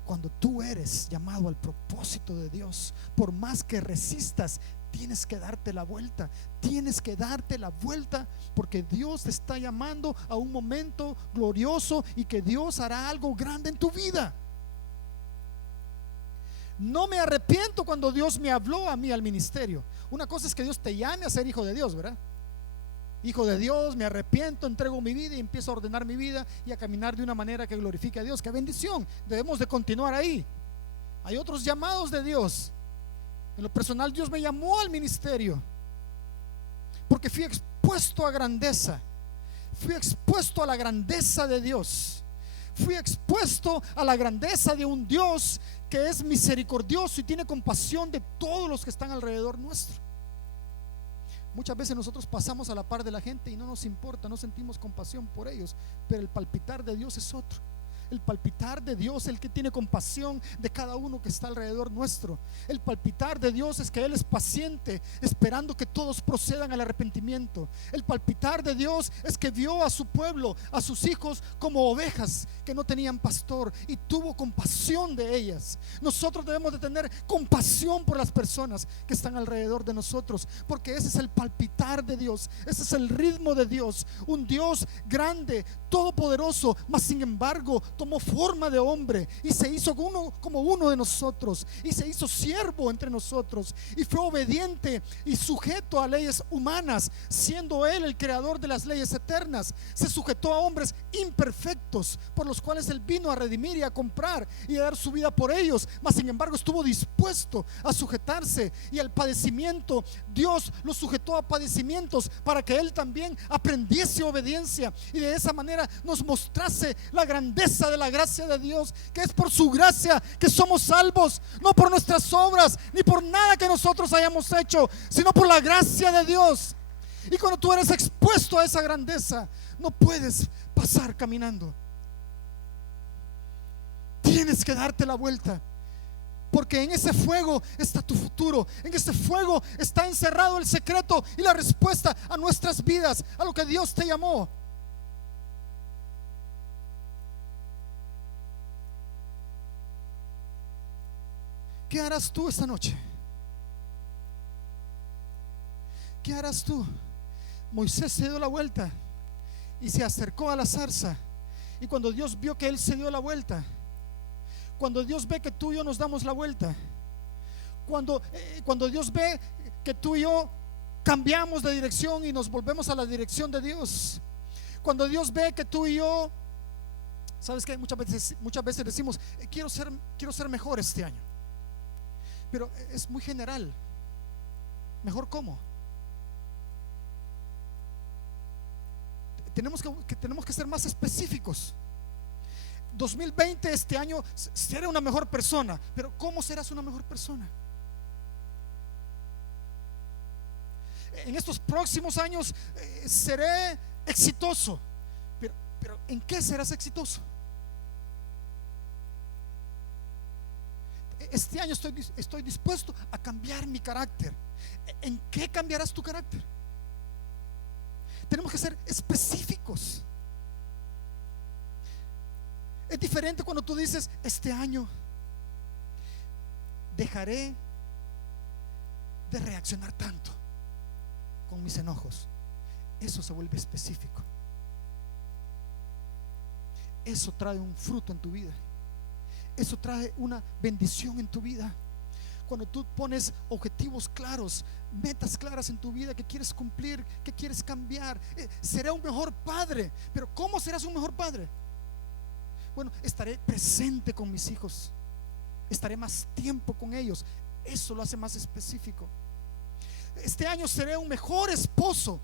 Cuando tú eres llamado al propósito de Dios, por más que resistas, tienes que darte la vuelta. Tienes que darte la vuelta porque Dios te está llamando a un momento glorioso y que Dios hará algo grande en tu vida. No me arrepiento cuando Dios me habló a mí al ministerio. Una cosa es que Dios te llame a ser hijo de Dios, ¿verdad? Hijo de Dios, me arrepiento, entrego mi vida y empiezo a ordenar mi vida y a caminar de una manera que glorifique a Dios. ¡Qué bendición! Debemos de continuar ahí. Hay otros llamados de Dios. En lo personal, Dios me llamó al ministerio porque fui expuesto a grandeza. Fui expuesto a la grandeza de Dios. Fui expuesto a la grandeza de un Dios que es misericordioso y tiene compasión de todos los que están alrededor nuestro. Muchas veces nosotros pasamos a la par de la gente y no nos importa, no sentimos compasión por ellos, pero el palpitar de Dios es otro. El palpitar de Dios, el que tiene compasión de cada uno que está alrededor nuestro. El palpitar de Dios es que Él es paciente, esperando que todos procedan al arrepentimiento. El palpitar de Dios es que vio a su pueblo, a sus hijos, como ovejas que no tenían pastor y tuvo compasión de ellas. Nosotros debemos de tener compasión por las personas que están alrededor de nosotros, porque ese es el palpitar de Dios, ese es el ritmo de Dios. Un Dios grande, todopoderoso, mas sin embargo tomó forma de hombre y se hizo como uno de nosotros, y se hizo siervo entre nosotros, y fue obediente y sujeto a leyes humanas, siendo él el creador de las leyes eternas. Se sujetó a hombres imperfectos, por los cuales él vino a redimir y a comprar y a dar su vida por ellos. Mas sin embargo estuvo dispuesto a sujetarse y al padecimiento. Dios lo sujetó a padecimientos para que él también aprendiese obediencia, y de esa manera nos mostrase la grandeza de la gracia de Dios, que es por su gracia que somos salvos, no por nuestras obras ni por nada que nosotros hayamos hecho, sino por la gracia de Dios. Y cuando tú eres expuesto a esa grandeza, no puedes pasar caminando. Tienes que darte la vuelta, porque en ese fuego está tu futuro. En ese fuego está encerrado el secreto y la respuesta a nuestras vidas, a lo que Dios te llamó. ¿Qué harás tú esta noche? ¿Qué harás tú? Moisés se dio la vuelta y se acercó a la zarza, y cuando Dios vio que él se dio la vuelta, cuando Dios ve que tú y yo nos damos la vuelta, cuando Dios ve que tú y yo cambiamos de dirección y nos volvemos a la dirección de Dios, cuando Dios ve que tú y yo, sabes que muchas veces decimos, quiero ser mejor este año, pero es muy general. ¿Mejor cómo? Tenemos que ser más específicos. 2020, este año, seré una mejor persona. Pero ¿cómo serás una mejor persona? En estos próximos años seré exitoso. Pero ¿en qué serás exitoso? Este año estoy dispuesto a cambiar mi carácter. ¿En qué cambiarás tu carácter? Tenemos que ser específicos. Es diferente cuando tú dices, este año dejaré de reaccionar tanto con mis enojos. Eso se vuelve específico. Eso trae un fruto en tu vida. Eso trae una bendición en tu vida. Cuando tú pones objetivos claros, metas claras en tu vida que quieres cumplir, que quieres cambiar, seré un mejor padre. Pero ¿cómo serás un mejor padre? Bueno, estaré presente con mis hijos, estaré más tiempo con ellos. Eso lo hace más específico. Este año seré un mejor esposo.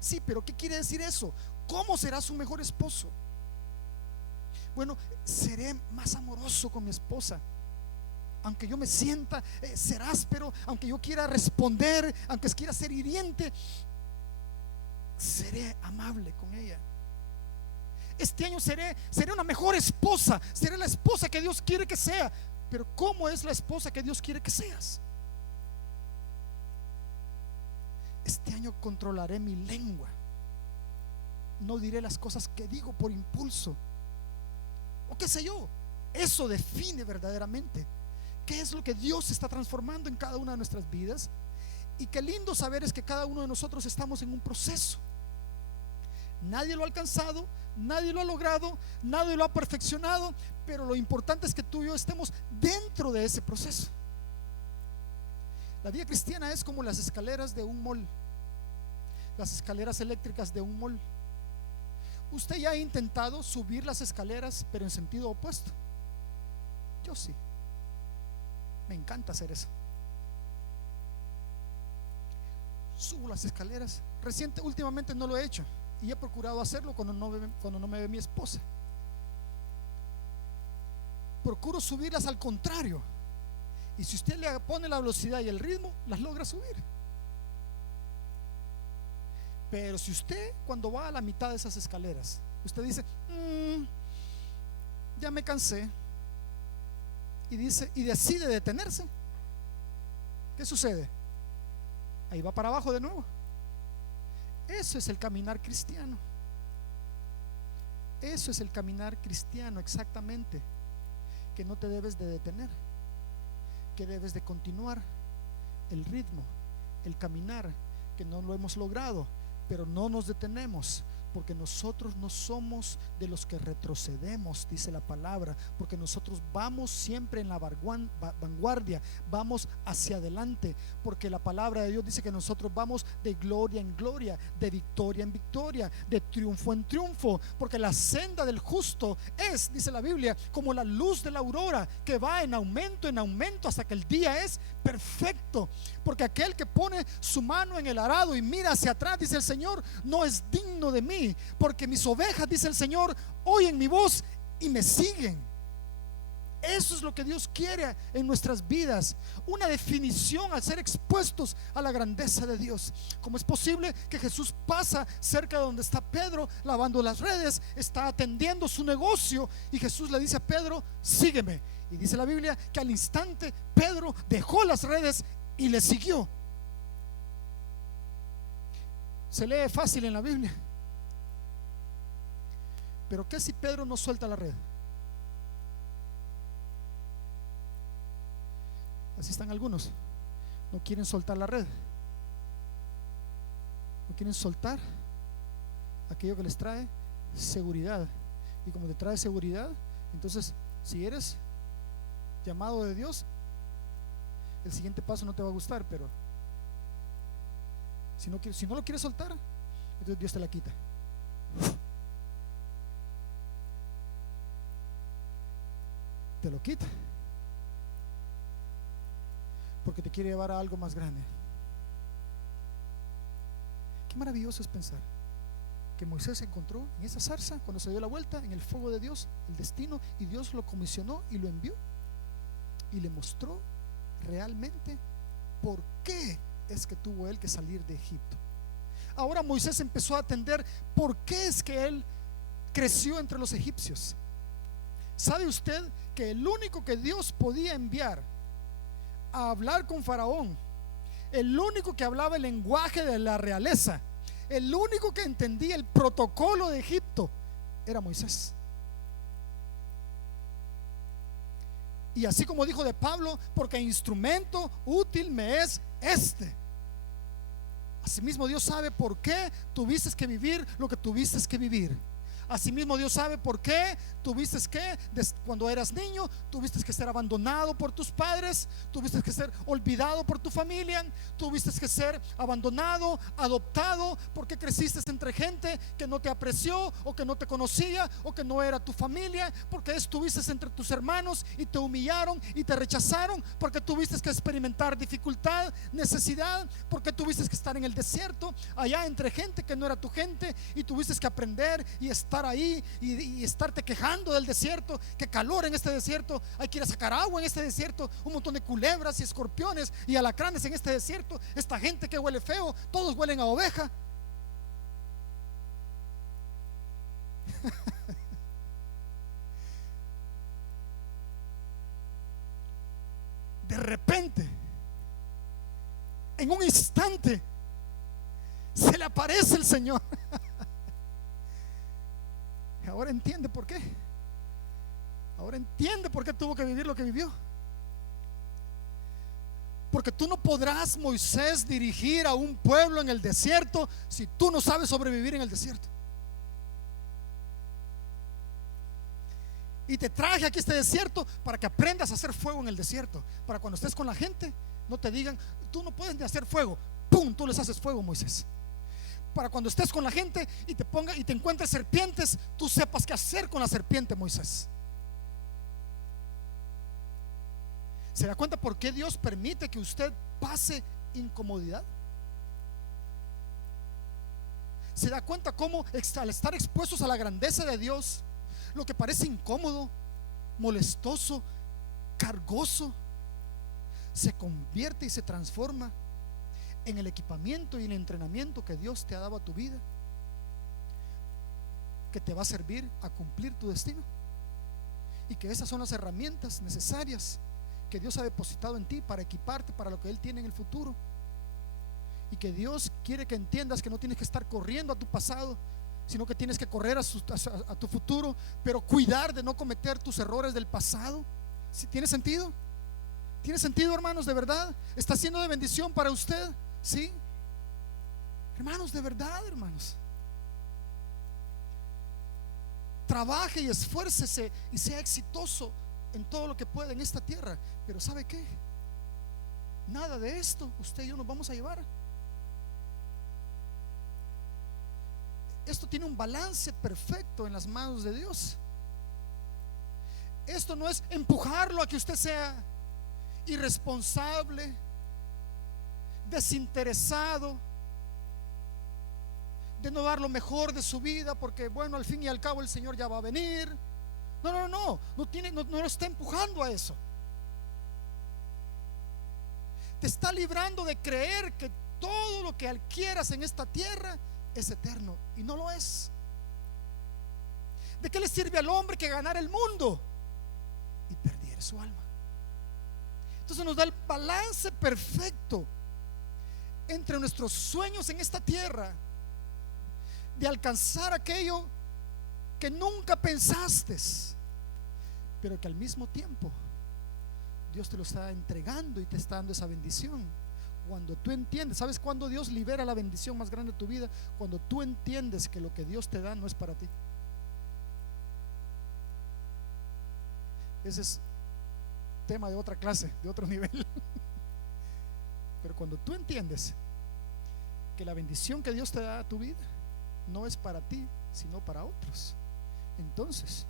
Sí, pero ¿qué quiere decir eso? ¿Cómo serás un mejor esposo? Bueno, seré más amoroso con mi esposa. Aunque yo me sienta ser áspero, aunque yo quiera responder, aunque quiera ser hiriente, seré amable con ella. Este año seré una mejor esposa. Seré la esposa que Dios quiere que sea. Pero ¿cómo es la esposa que Dios quiere que seas? Este año controlaré mi lengua. No diré las cosas que digo por impulso, o qué sé yo. Eso define verdaderamente qué es lo que Dios está transformando en cada una de nuestras vidas. Y qué lindo saber es que cada uno de nosotros estamos en un proceso. Nadie lo ha alcanzado, nadie lo ha logrado, nadie lo ha perfeccionado, pero lo importante es que tú y yo estemos dentro de ese proceso. La vida cristiana es como las escaleras de un mall, las escaleras eléctricas de un mall. ¿Usted ya ha intentado subir las escaleras pero en sentido opuesto? Yo sí. Me encanta hacer eso. Subo las escaleras. Últimamente no lo he hecho y he procurado hacerlo cuando no me ve mi esposa. Procuro subirlas al contrario. Y si usted le pone la velocidad y el ritmo, las logra subir. Pero si usted, cuando va a la mitad de esas escaleras, usted dice, ya me cansé, y decide detenerse, ¿qué sucede? Ahí va para abajo de nuevo. Eso es el caminar cristiano. Eso es el caminar cristiano, exactamente. Que no te debes de detener, que debes de continuar el ritmo, el caminar, que no lo hemos logrado, pero no nos detenemos. porque nosotros no somos de los que retrocedemos, dice la palabra, porque nosotros vamos siempre en la vanguardia, vamos hacia adelante, porque la palabra de Dios dice que nosotros vamos de gloria en gloria, de victoria en victoria, de triunfo en triunfo, porque la senda del justo es, dice la Biblia, como la luz de la aurora, que va en aumento hasta que el día es perfecto. Porque aquel que pone su mano en el arado y mira hacia atrás, dice el Señor, no es digno de mí, porque mis ovejas, dice el Señor, oyen mi voz y me siguen. Eso es lo que Dios quiere en nuestras vidas, una definición al ser expuestos a la grandeza de Dios. ¿Cómo es posible que Jesús pasa cerca de donde está Pedro lavando las redes, está atendiendo su negocio, y Jesús le dice a Pedro, sígueme? Y dice la Biblia que al instante Pedro dejó las redes y le siguió. Se lee fácil en la Biblia, pero ¿qué si Pedro no suelta la red? Así están algunos, no quieren soltar la red, no quieren soltar aquello que les trae seguridad. Y como te trae seguridad, entonces si eres llamado de Dios, el siguiente paso no te va a gustar, pero si no lo quieres soltar, entonces Dios te la quita. Te lo quita, porque te quiere llevar a algo más grande. Qué maravilloso es pensar que Moisés encontró en esa zarza, cuando se dio la vuelta, en el fuego de Dios, el destino, y Dios lo comisionó y lo envió y le mostró realmente por qué es que tuvo él que salir de Egipto. Ahora Moisés empezó a entender por qué es que él creció entre los egipcios. ¿Sabe usted que el único que Dios podía enviar a hablar con Faraón, el único que hablaba el lenguaje de la realeza, el único que entendía el protocolo de Egipto, era Moisés? Y así como dijo de Pablo, porque instrumento útil me es este. Asimismo Dios sabe por qué tuviste que vivir lo que tuviste que vivir. Asimismo Dios sabe por qué tuviste que, cuando eras niño, tuviste que ser abandonado por tus padres, tuviste que ser olvidado por tu familia, tuviste que ser abandonado, adoptado, porque creciste entre gente que no te apreció o que no te conocía o que no era tu familia, porque estuviste entre tus hermanos y te humillaron y te rechazaron, porque tuviste que experimentar dificultad, necesidad, porque tuviste que estar en el desierto allá entre gente que no era tu gente, y tuviste que aprender y estar ahí y estarte quejando del desierto, que calor en este desierto, hay que ir a sacar agua en este desierto, un montón de culebras y escorpiones y alacranes en este desierto, esta gente que huele feo, todos huelen a oveja. De repente, en un instante, se le aparece el Señor. Ahora entiende por qué. Ahora entiende por qué tuvo que vivir lo que vivió. Porque tú no podrás, Moisés, dirigir a un pueblo en el desierto si tú no sabes sobrevivir en el desierto. Y te traje aquí este desierto para que aprendas a hacer fuego en el desierto, para cuando estés con la gente no te digan, tú no puedes ni hacer fuego. ¡Pum! Tú les haces fuego, Moisés. Para cuando estés con la gente y te encuentres serpientes, tú sepas qué hacer con la serpiente, Moisés. ¿Se da cuenta por qué Dios permite que usted pase incomodidad? ¿Se da cuenta cómo al estar expuestos a la grandeza de Dios, lo que parece incómodo, molestoso, cargoso, se convierte y se transforma en el equipamiento y el entrenamiento que Dios te ha dado a tu vida, que te va a servir a cumplir tu destino? Y que esas son las herramientas necesarias que Dios ha depositado en ti para equiparte para lo que Él tiene en el futuro. Y que Dios quiere que entiendas que no tienes que estar corriendo a tu pasado, sino que tienes que correr a tu futuro, pero cuidar de no cometer tus errores del pasado. ¿Sí? ¿Tiene sentido? ¿Tiene sentido, hermanos? ¿De verdad? ¿Está siendo de bendición para usted? ¿Sí? Hermanos, de verdad, hermanos. trabaje y esfuércese y sea exitoso en todo lo que pueda en esta tierra. Pero ¿sabe qué? Nada de esto usted y yo nos vamos a llevar. Esto tiene un balance perfecto en las manos de Dios. Esto no es empujarlo a que usted sea irresponsable, desinteresado, de no dar lo mejor de su vida porque bueno, al fin y al cabo el Señor ya va a venir. No lo está empujando a eso. Te está librando de creer que todo lo que adquieras en esta tierra es eterno, y no lo es. ¿De qué le sirve al hombre que ganar el mundo y perder su alma? Entonces nos da el balance perfecto entre nuestros sueños en esta tierra, de alcanzar aquello que nunca pensaste, pero que al mismo tiempo Dios te lo está entregando y te está dando esa bendición. Cuando tú entiendes, ¿sabes cuándo Dios libera la bendición más grande de tu vida? Cuando tú entiendes que lo que Dios te da no es para ti. Ese es tema de otra clase, de otro nivel. Pero cuando tú entiendes que la bendición que Dios te da a tu vida no es para ti, sino para otros, entonces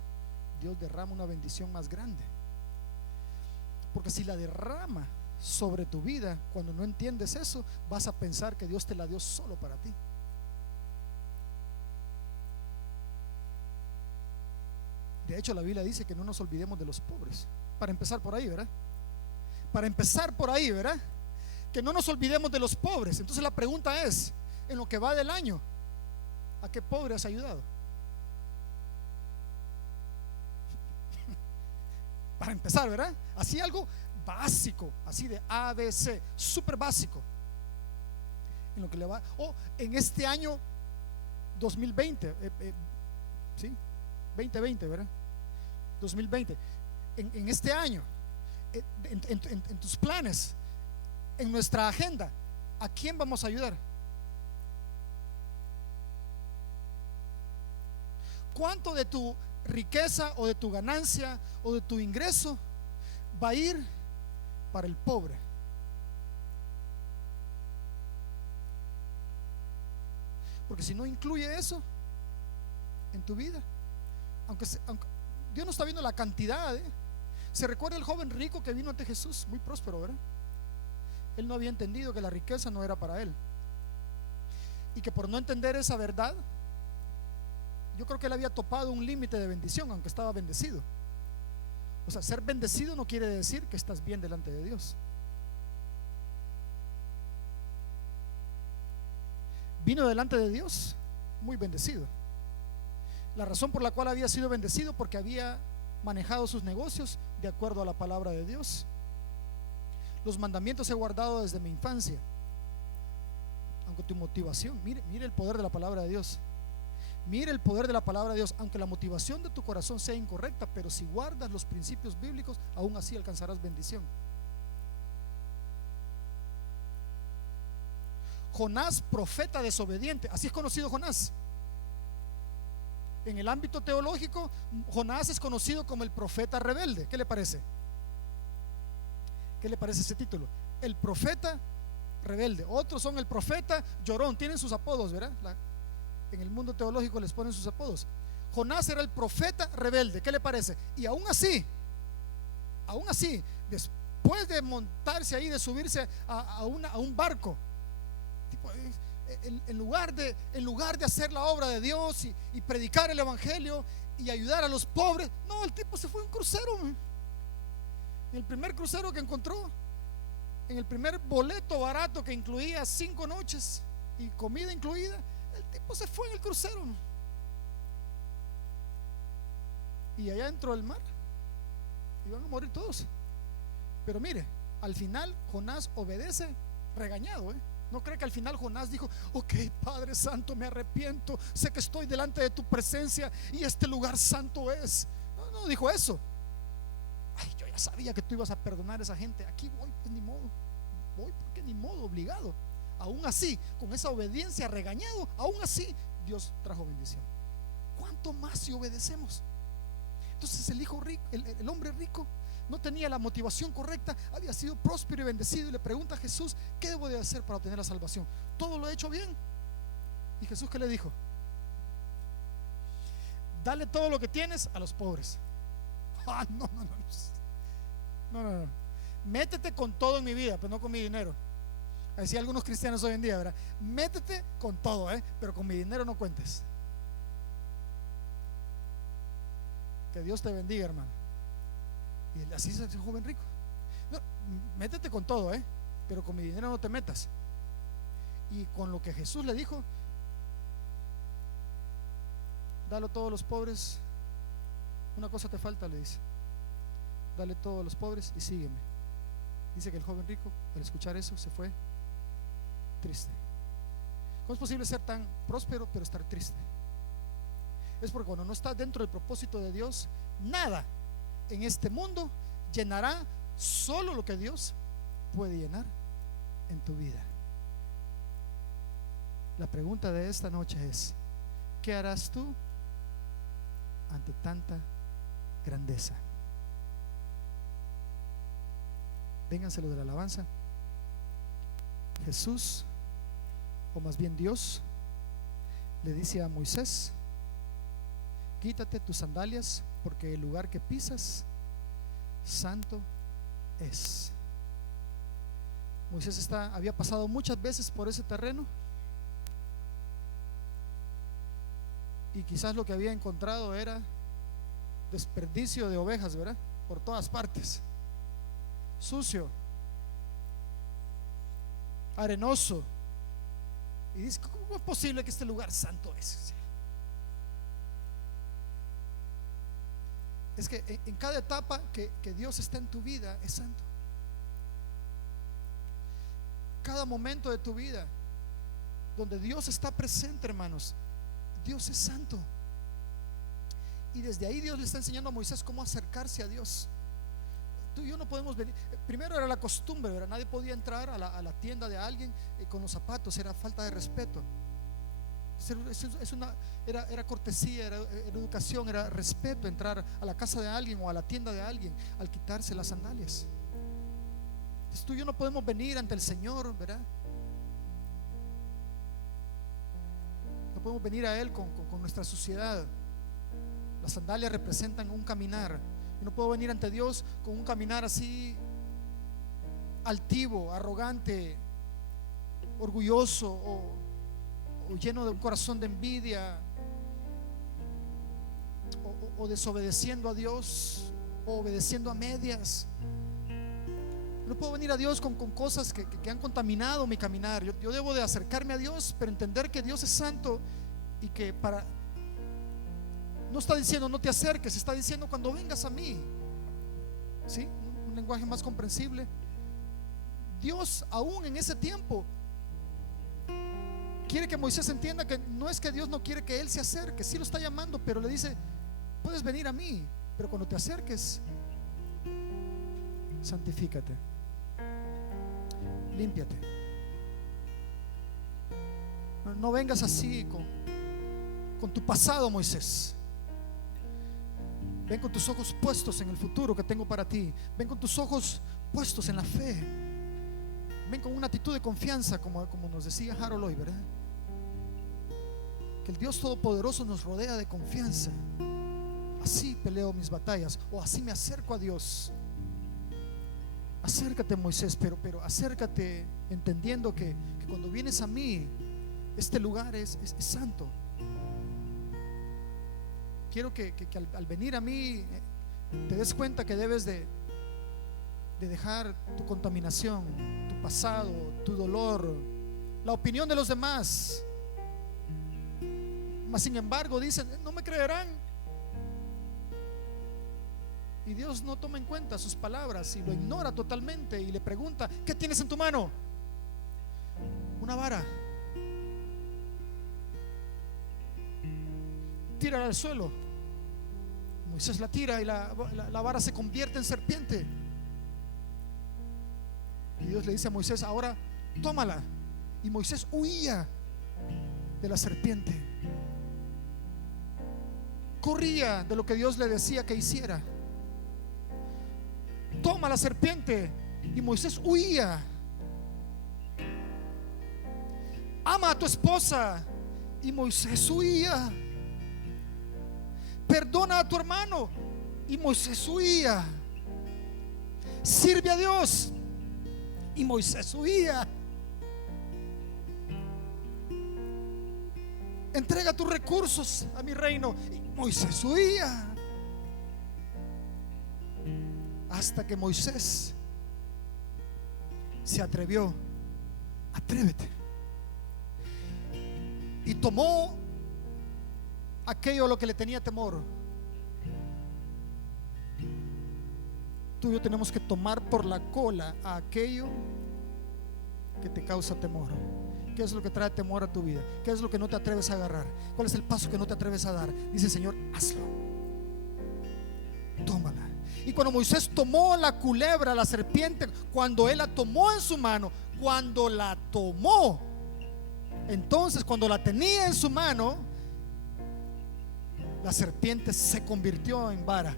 Dios derrama una bendición más grande. Porque si la derrama sobre tu vida, cuando no entiendes eso, vas a pensar que Dios te la dio solo para ti. De hecho, la Biblia dice que no nos olvidemos de los pobres. Para empezar por ahí, ¿verdad? Para empezar por ahí, ¿verdad? Que no nos olvidemos de los pobres. Entonces la pregunta es, en lo que va del año, ¿a qué pobre has ayudado? Para empezar, ¿verdad? Así algo básico, así de ABC, súper básico. En lo que le va, en este año 2020, sí, 2020, ¿verdad? 2020, en este año, en tus planes, en nuestra agenda, ¿a quién vamos a ayudar? ¿Cuánto de tu riqueza o de tu ganancia o de tu ingreso va a ir para el pobre? Porque si no incluye eso en tu vida, aunque Dios no está viendo la cantidad, se recuerda el joven rico que vino ante Jesús, muy próspero, ¿verdad? Él no había entendido que la riqueza no era para él, y que por no entender esa verdad, yo creo que él había topado un límite de bendición, aunque estaba bendecido. O sea, ser bendecido no quiere decir que estás bien delante de Dios. Vino delante de Dios muy bendecido. La razón por la cual había sido bendecido, porque había manejado sus negocios de acuerdo a la palabra de Dios. Los mandamientos he guardado desde mi infancia. Aunque tu motivación, mire el poder de la palabra de Dios. Mire el poder de la palabra de Dios. Aunque la motivación de tu corazón sea incorrecta, pero si guardas los principios bíblicos, aún así alcanzarás bendición. Jonás, profeta desobediente, así es conocido Jonás. En el ámbito teológico, Jonás es conocido como el profeta rebelde. ¿Qué le parece? ¿Qué le parece ese título? El profeta rebelde. Otros son el profeta llorón. Tienen sus apodos, ¿verdad? En el mundo teológico les ponen sus apodos. Jonás era el profeta rebelde. ¿Qué le parece? Y aún así, después de montarse ahí, de subirse a un barco, tipo, en lugar de hacer la obra de Dios y predicar el evangelio y ayudar a los pobres, no, el tipo se fue a un crucero. En el primer crucero que encontró, en el primer boleto barato que incluía 5 noches y comida incluida, el tipo se fue en el crucero y allá entró al mar y van a morir todos. Pero mire, al final Jonás obedece regañado, No cree que al final Jonás dijo: ok, Padre Santo, me arrepiento, sé que estoy delante de tu presencia y este lugar santo es. No dijo eso. Ay, yo ya sabía que tú ibas a perdonar a esa gente, aquí voy, pues ni modo, voy porque ni modo, obligado. Aún así, con esa obediencia regañado, aún así Dios trajo bendición. ¿cuánto más si obedecemos? Entonces el hijo rico, el hombre rico, no tenía la motivación correcta, había sido próspero y bendecido, y le pregunta a Jesús: ¿qué debo de hacer para obtener la salvación? Todo lo he hecho bien. Y Jesús, ¿qué le dijo? Dale todo lo que tienes a los pobres. Ah, no. Métete con todo en mi vida, pero no con mi dinero. Así algunos cristianos hoy en día, ¿verdad? Métete con todo, pero con mi dinero no cuentes. Que Dios te bendiga, hermano. Y así es el joven rico. No, métete con todo, pero con mi dinero no te metas. Y con lo que Jesús le dijo: dale todo a los pobres. Una cosa te falta, le dice: dale todo a los pobres y sígueme. Dice que el joven rico, al escuchar eso, se fue triste. ¿Cómo es posible ser tan próspero pero estar triste? Es porque cuando no estás dentro del propósito de Dios, nada en este mundo llenará solo lo que Dios puede llenar en tu vida. La pregunta de esta noche es: ¿qué harás tú ante tanta grandeza? Vénganse lo de la alabanza. Jesús, o más bien Dios, le dice a Moisés: quítate tus sandalias, porque el lugar que pisas santo es. Moisés había pasado muchas veces por ese terreno, y quizás lo que había encontrado era desperdicio de ovejas, ¿verdad? Por todas partes, sucio, arenoso. Y dice: ¿cómo es posible que este lugar santo es? Es que en cada etapa que Dios está en tu vida es santo. Cada momento de tu vida donde Dios está presente, hermanos, Dios es santo. Y desde ahí Dios le está enseñando a Moisés cómo acercarse a Dios. Tú y yo no podemos venir. Primero era la costumbre, ¿verdad? Nadie podía entrar a la tienda de alguien con los zapatos. Era falta de respeto. Era cortesía, era educación, era respeto entrar a la casa de alguien o a la tienda de alguien al quitarse las sandalias. Entonces tú y yo no podemos venir ante el Señor, ¿verdad? No podemos venir a Él con nuestra suciedad. Las sandalias representan un caminar. Yo no puedo venir ante Dios con un caminar así altivo, arrogante, orgulloso o lleno de un corazón de envidia, o desobedeciendo a Dios, o obedeciendo a medias. No puedo venir a Dios con cosas que han contaminado mi caminar. Yo debo de acercarme a Dios, pero entender que Dios es santo, y que no está diciendo no te acerques, está diciendo cuando vengas a mí. ¿Sí? Un lenguaje más comprensible. Dios aún en ese tiempo quiere que Moisés entienda que no es que Dios no quiere que él se acerque, sí lo está llamando, pero le dice: puedes venir a mí, pero cuando te acerques, santifícate, límpiate. No vengas así con tu pasado, Moisés. Ven con tus ojos puestos en el futuro que tengo para ti. Ven con tus ojos puestos en la fe. Ven con una actitud de confianza, como nos decía Harold hoy, ¿verdad? Que el Dios Todopoderoso nos rodea de confianza. Así peleo mis batallas, o así me acerco a Dios. Acércate, Moisés, pero acércate entendiendo que cuando vienes a mí, este lugar es santo. Quiero que al venir a mí te des cuenta que debes de dejar tu contaminación, tu pasado, tu dolor, la opinión de los demás. Mas sin embargo dicen: no me creerán. Y Dios no toma en cuenta sus palabras y lo ignora totalmente, y le pregunta: ¿qué tienes en tu mano? Una vara. Tírala al suelo. Moisés la tira y la vara se convierte en serpiente. Y Dios le dice a Moisés: ahora tómala. Y Moisés huía de la serpiente. corría de lo que Dios le decía que hiciera. Toma la serpiente, y Moisés huía. Ama a tu esposa, y Moisés huía. Perdona a tu hermano, y Moisés huía. Sirve a Dios, y Moisés huía. Entrega tus recursos a mi reino, y Moisés huía. Hasta que Moisés se atrevió. Atrévete. Y tomó aquello a lo que le tenía temor. Tú y yo tenemos que tomar por la cola a aquello que te causa temor. ¿Qué es lo que trae temor a tu vida? ¿Qué es lo que no te atreves a agarrar? ¿Cuál es el paso que no te atreves a dar? Dice el Señor, hazlo. Tómala. Y cuando Moisés tomó la culebra, la serpiente, cuando él la tomó en su mano, cuando la tomó, entonces cuando la tenía en su mano, la serpiente se convirtió en vara.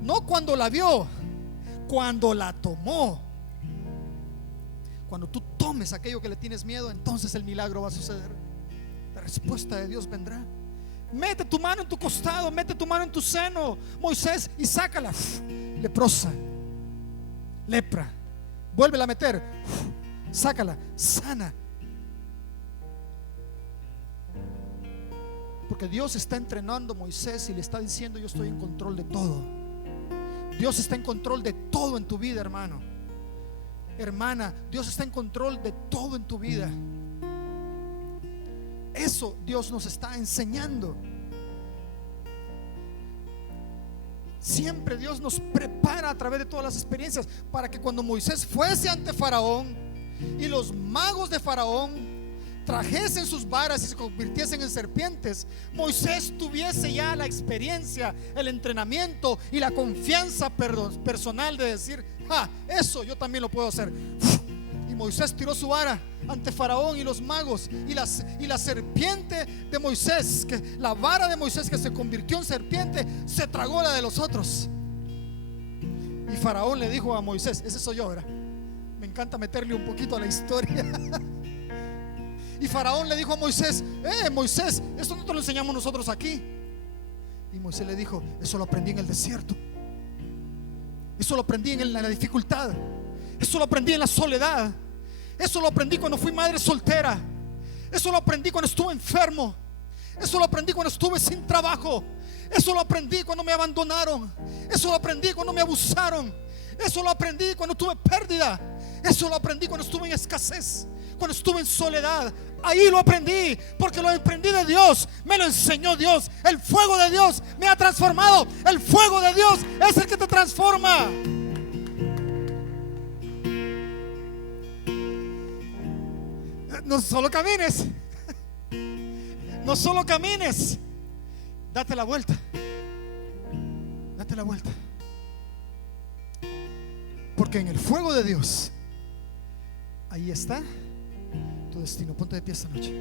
No cuando la vio, cuando la tomó. Cuando tú tomes aquello que le tienes miedo, entonces el milagro va a suceder. La respuesta de Dios vendrá. Mete tu mano en tu costado, mete tu mano en tu seno, Moisés, y sácala. Leprosa, lepra. Vuélvela a meter. Sácala, sana. Porque Dios está entrenando a Moisés y le está diciendo: yo estoy en control de todo. Dios está en control de todo en tu vida, hermano. Hermana, Dios está en control de todo en tu vida. Eso Dios nos está enseñando. Siempre Dios nos prepara a través de todas las experiencias para que cuando Moisés fuese ante Faraón y los magos de Faraón trajesen sus varas y se convirtiesen en serpientes, Moisés tuviese ya la experiencia, el entrenamiento y la confianza personal de decir: eso yo también lo puedo hacer. Y Moisés tiró su vara ante Faraón y los magos, y la serpiente de Moisés, que la vara de Moisés que se convirtió en serpiente, se tragó la de los otros. Y Faraón le dijo a Moisés: ese soy yo, ¿verdad? Me encanta meterle un poquito a la historia. Y Faraón le dijo a Moisés: Moisés, esto no te lo enseñamos nosotros aquí. Y Moisés le dijo: eso lo aprendí en el desierto. Eso lo aprendí en la dificultad. Eso lo aprendí en la soledad. Eso lo aprendí cuando fui madre soltera. Eso lo aprendí cuando estuve enfermo. Eso lo aprendí cuando estuve sin trabajo. Eso lo aprendí cuando me abandonaron. Eso lo aprendí cuando me abusaron. Eso lo aprendí cuando tuve pérdida. Eso lo aprendí cuando estuve en escasez, cuando estuve en soledad. Ahí lo aprendí, porque lo aprendí de Dios. Me lo enseñó Dios. El fuego de Dios me ha transformado. El fuego de Dios es el que te transforma. No solo camines. No solo camines. Date la vuelta. Date la vuelta. Porque en el fuego de Dios, ahí está tu destino. Ponte de pie esta noche.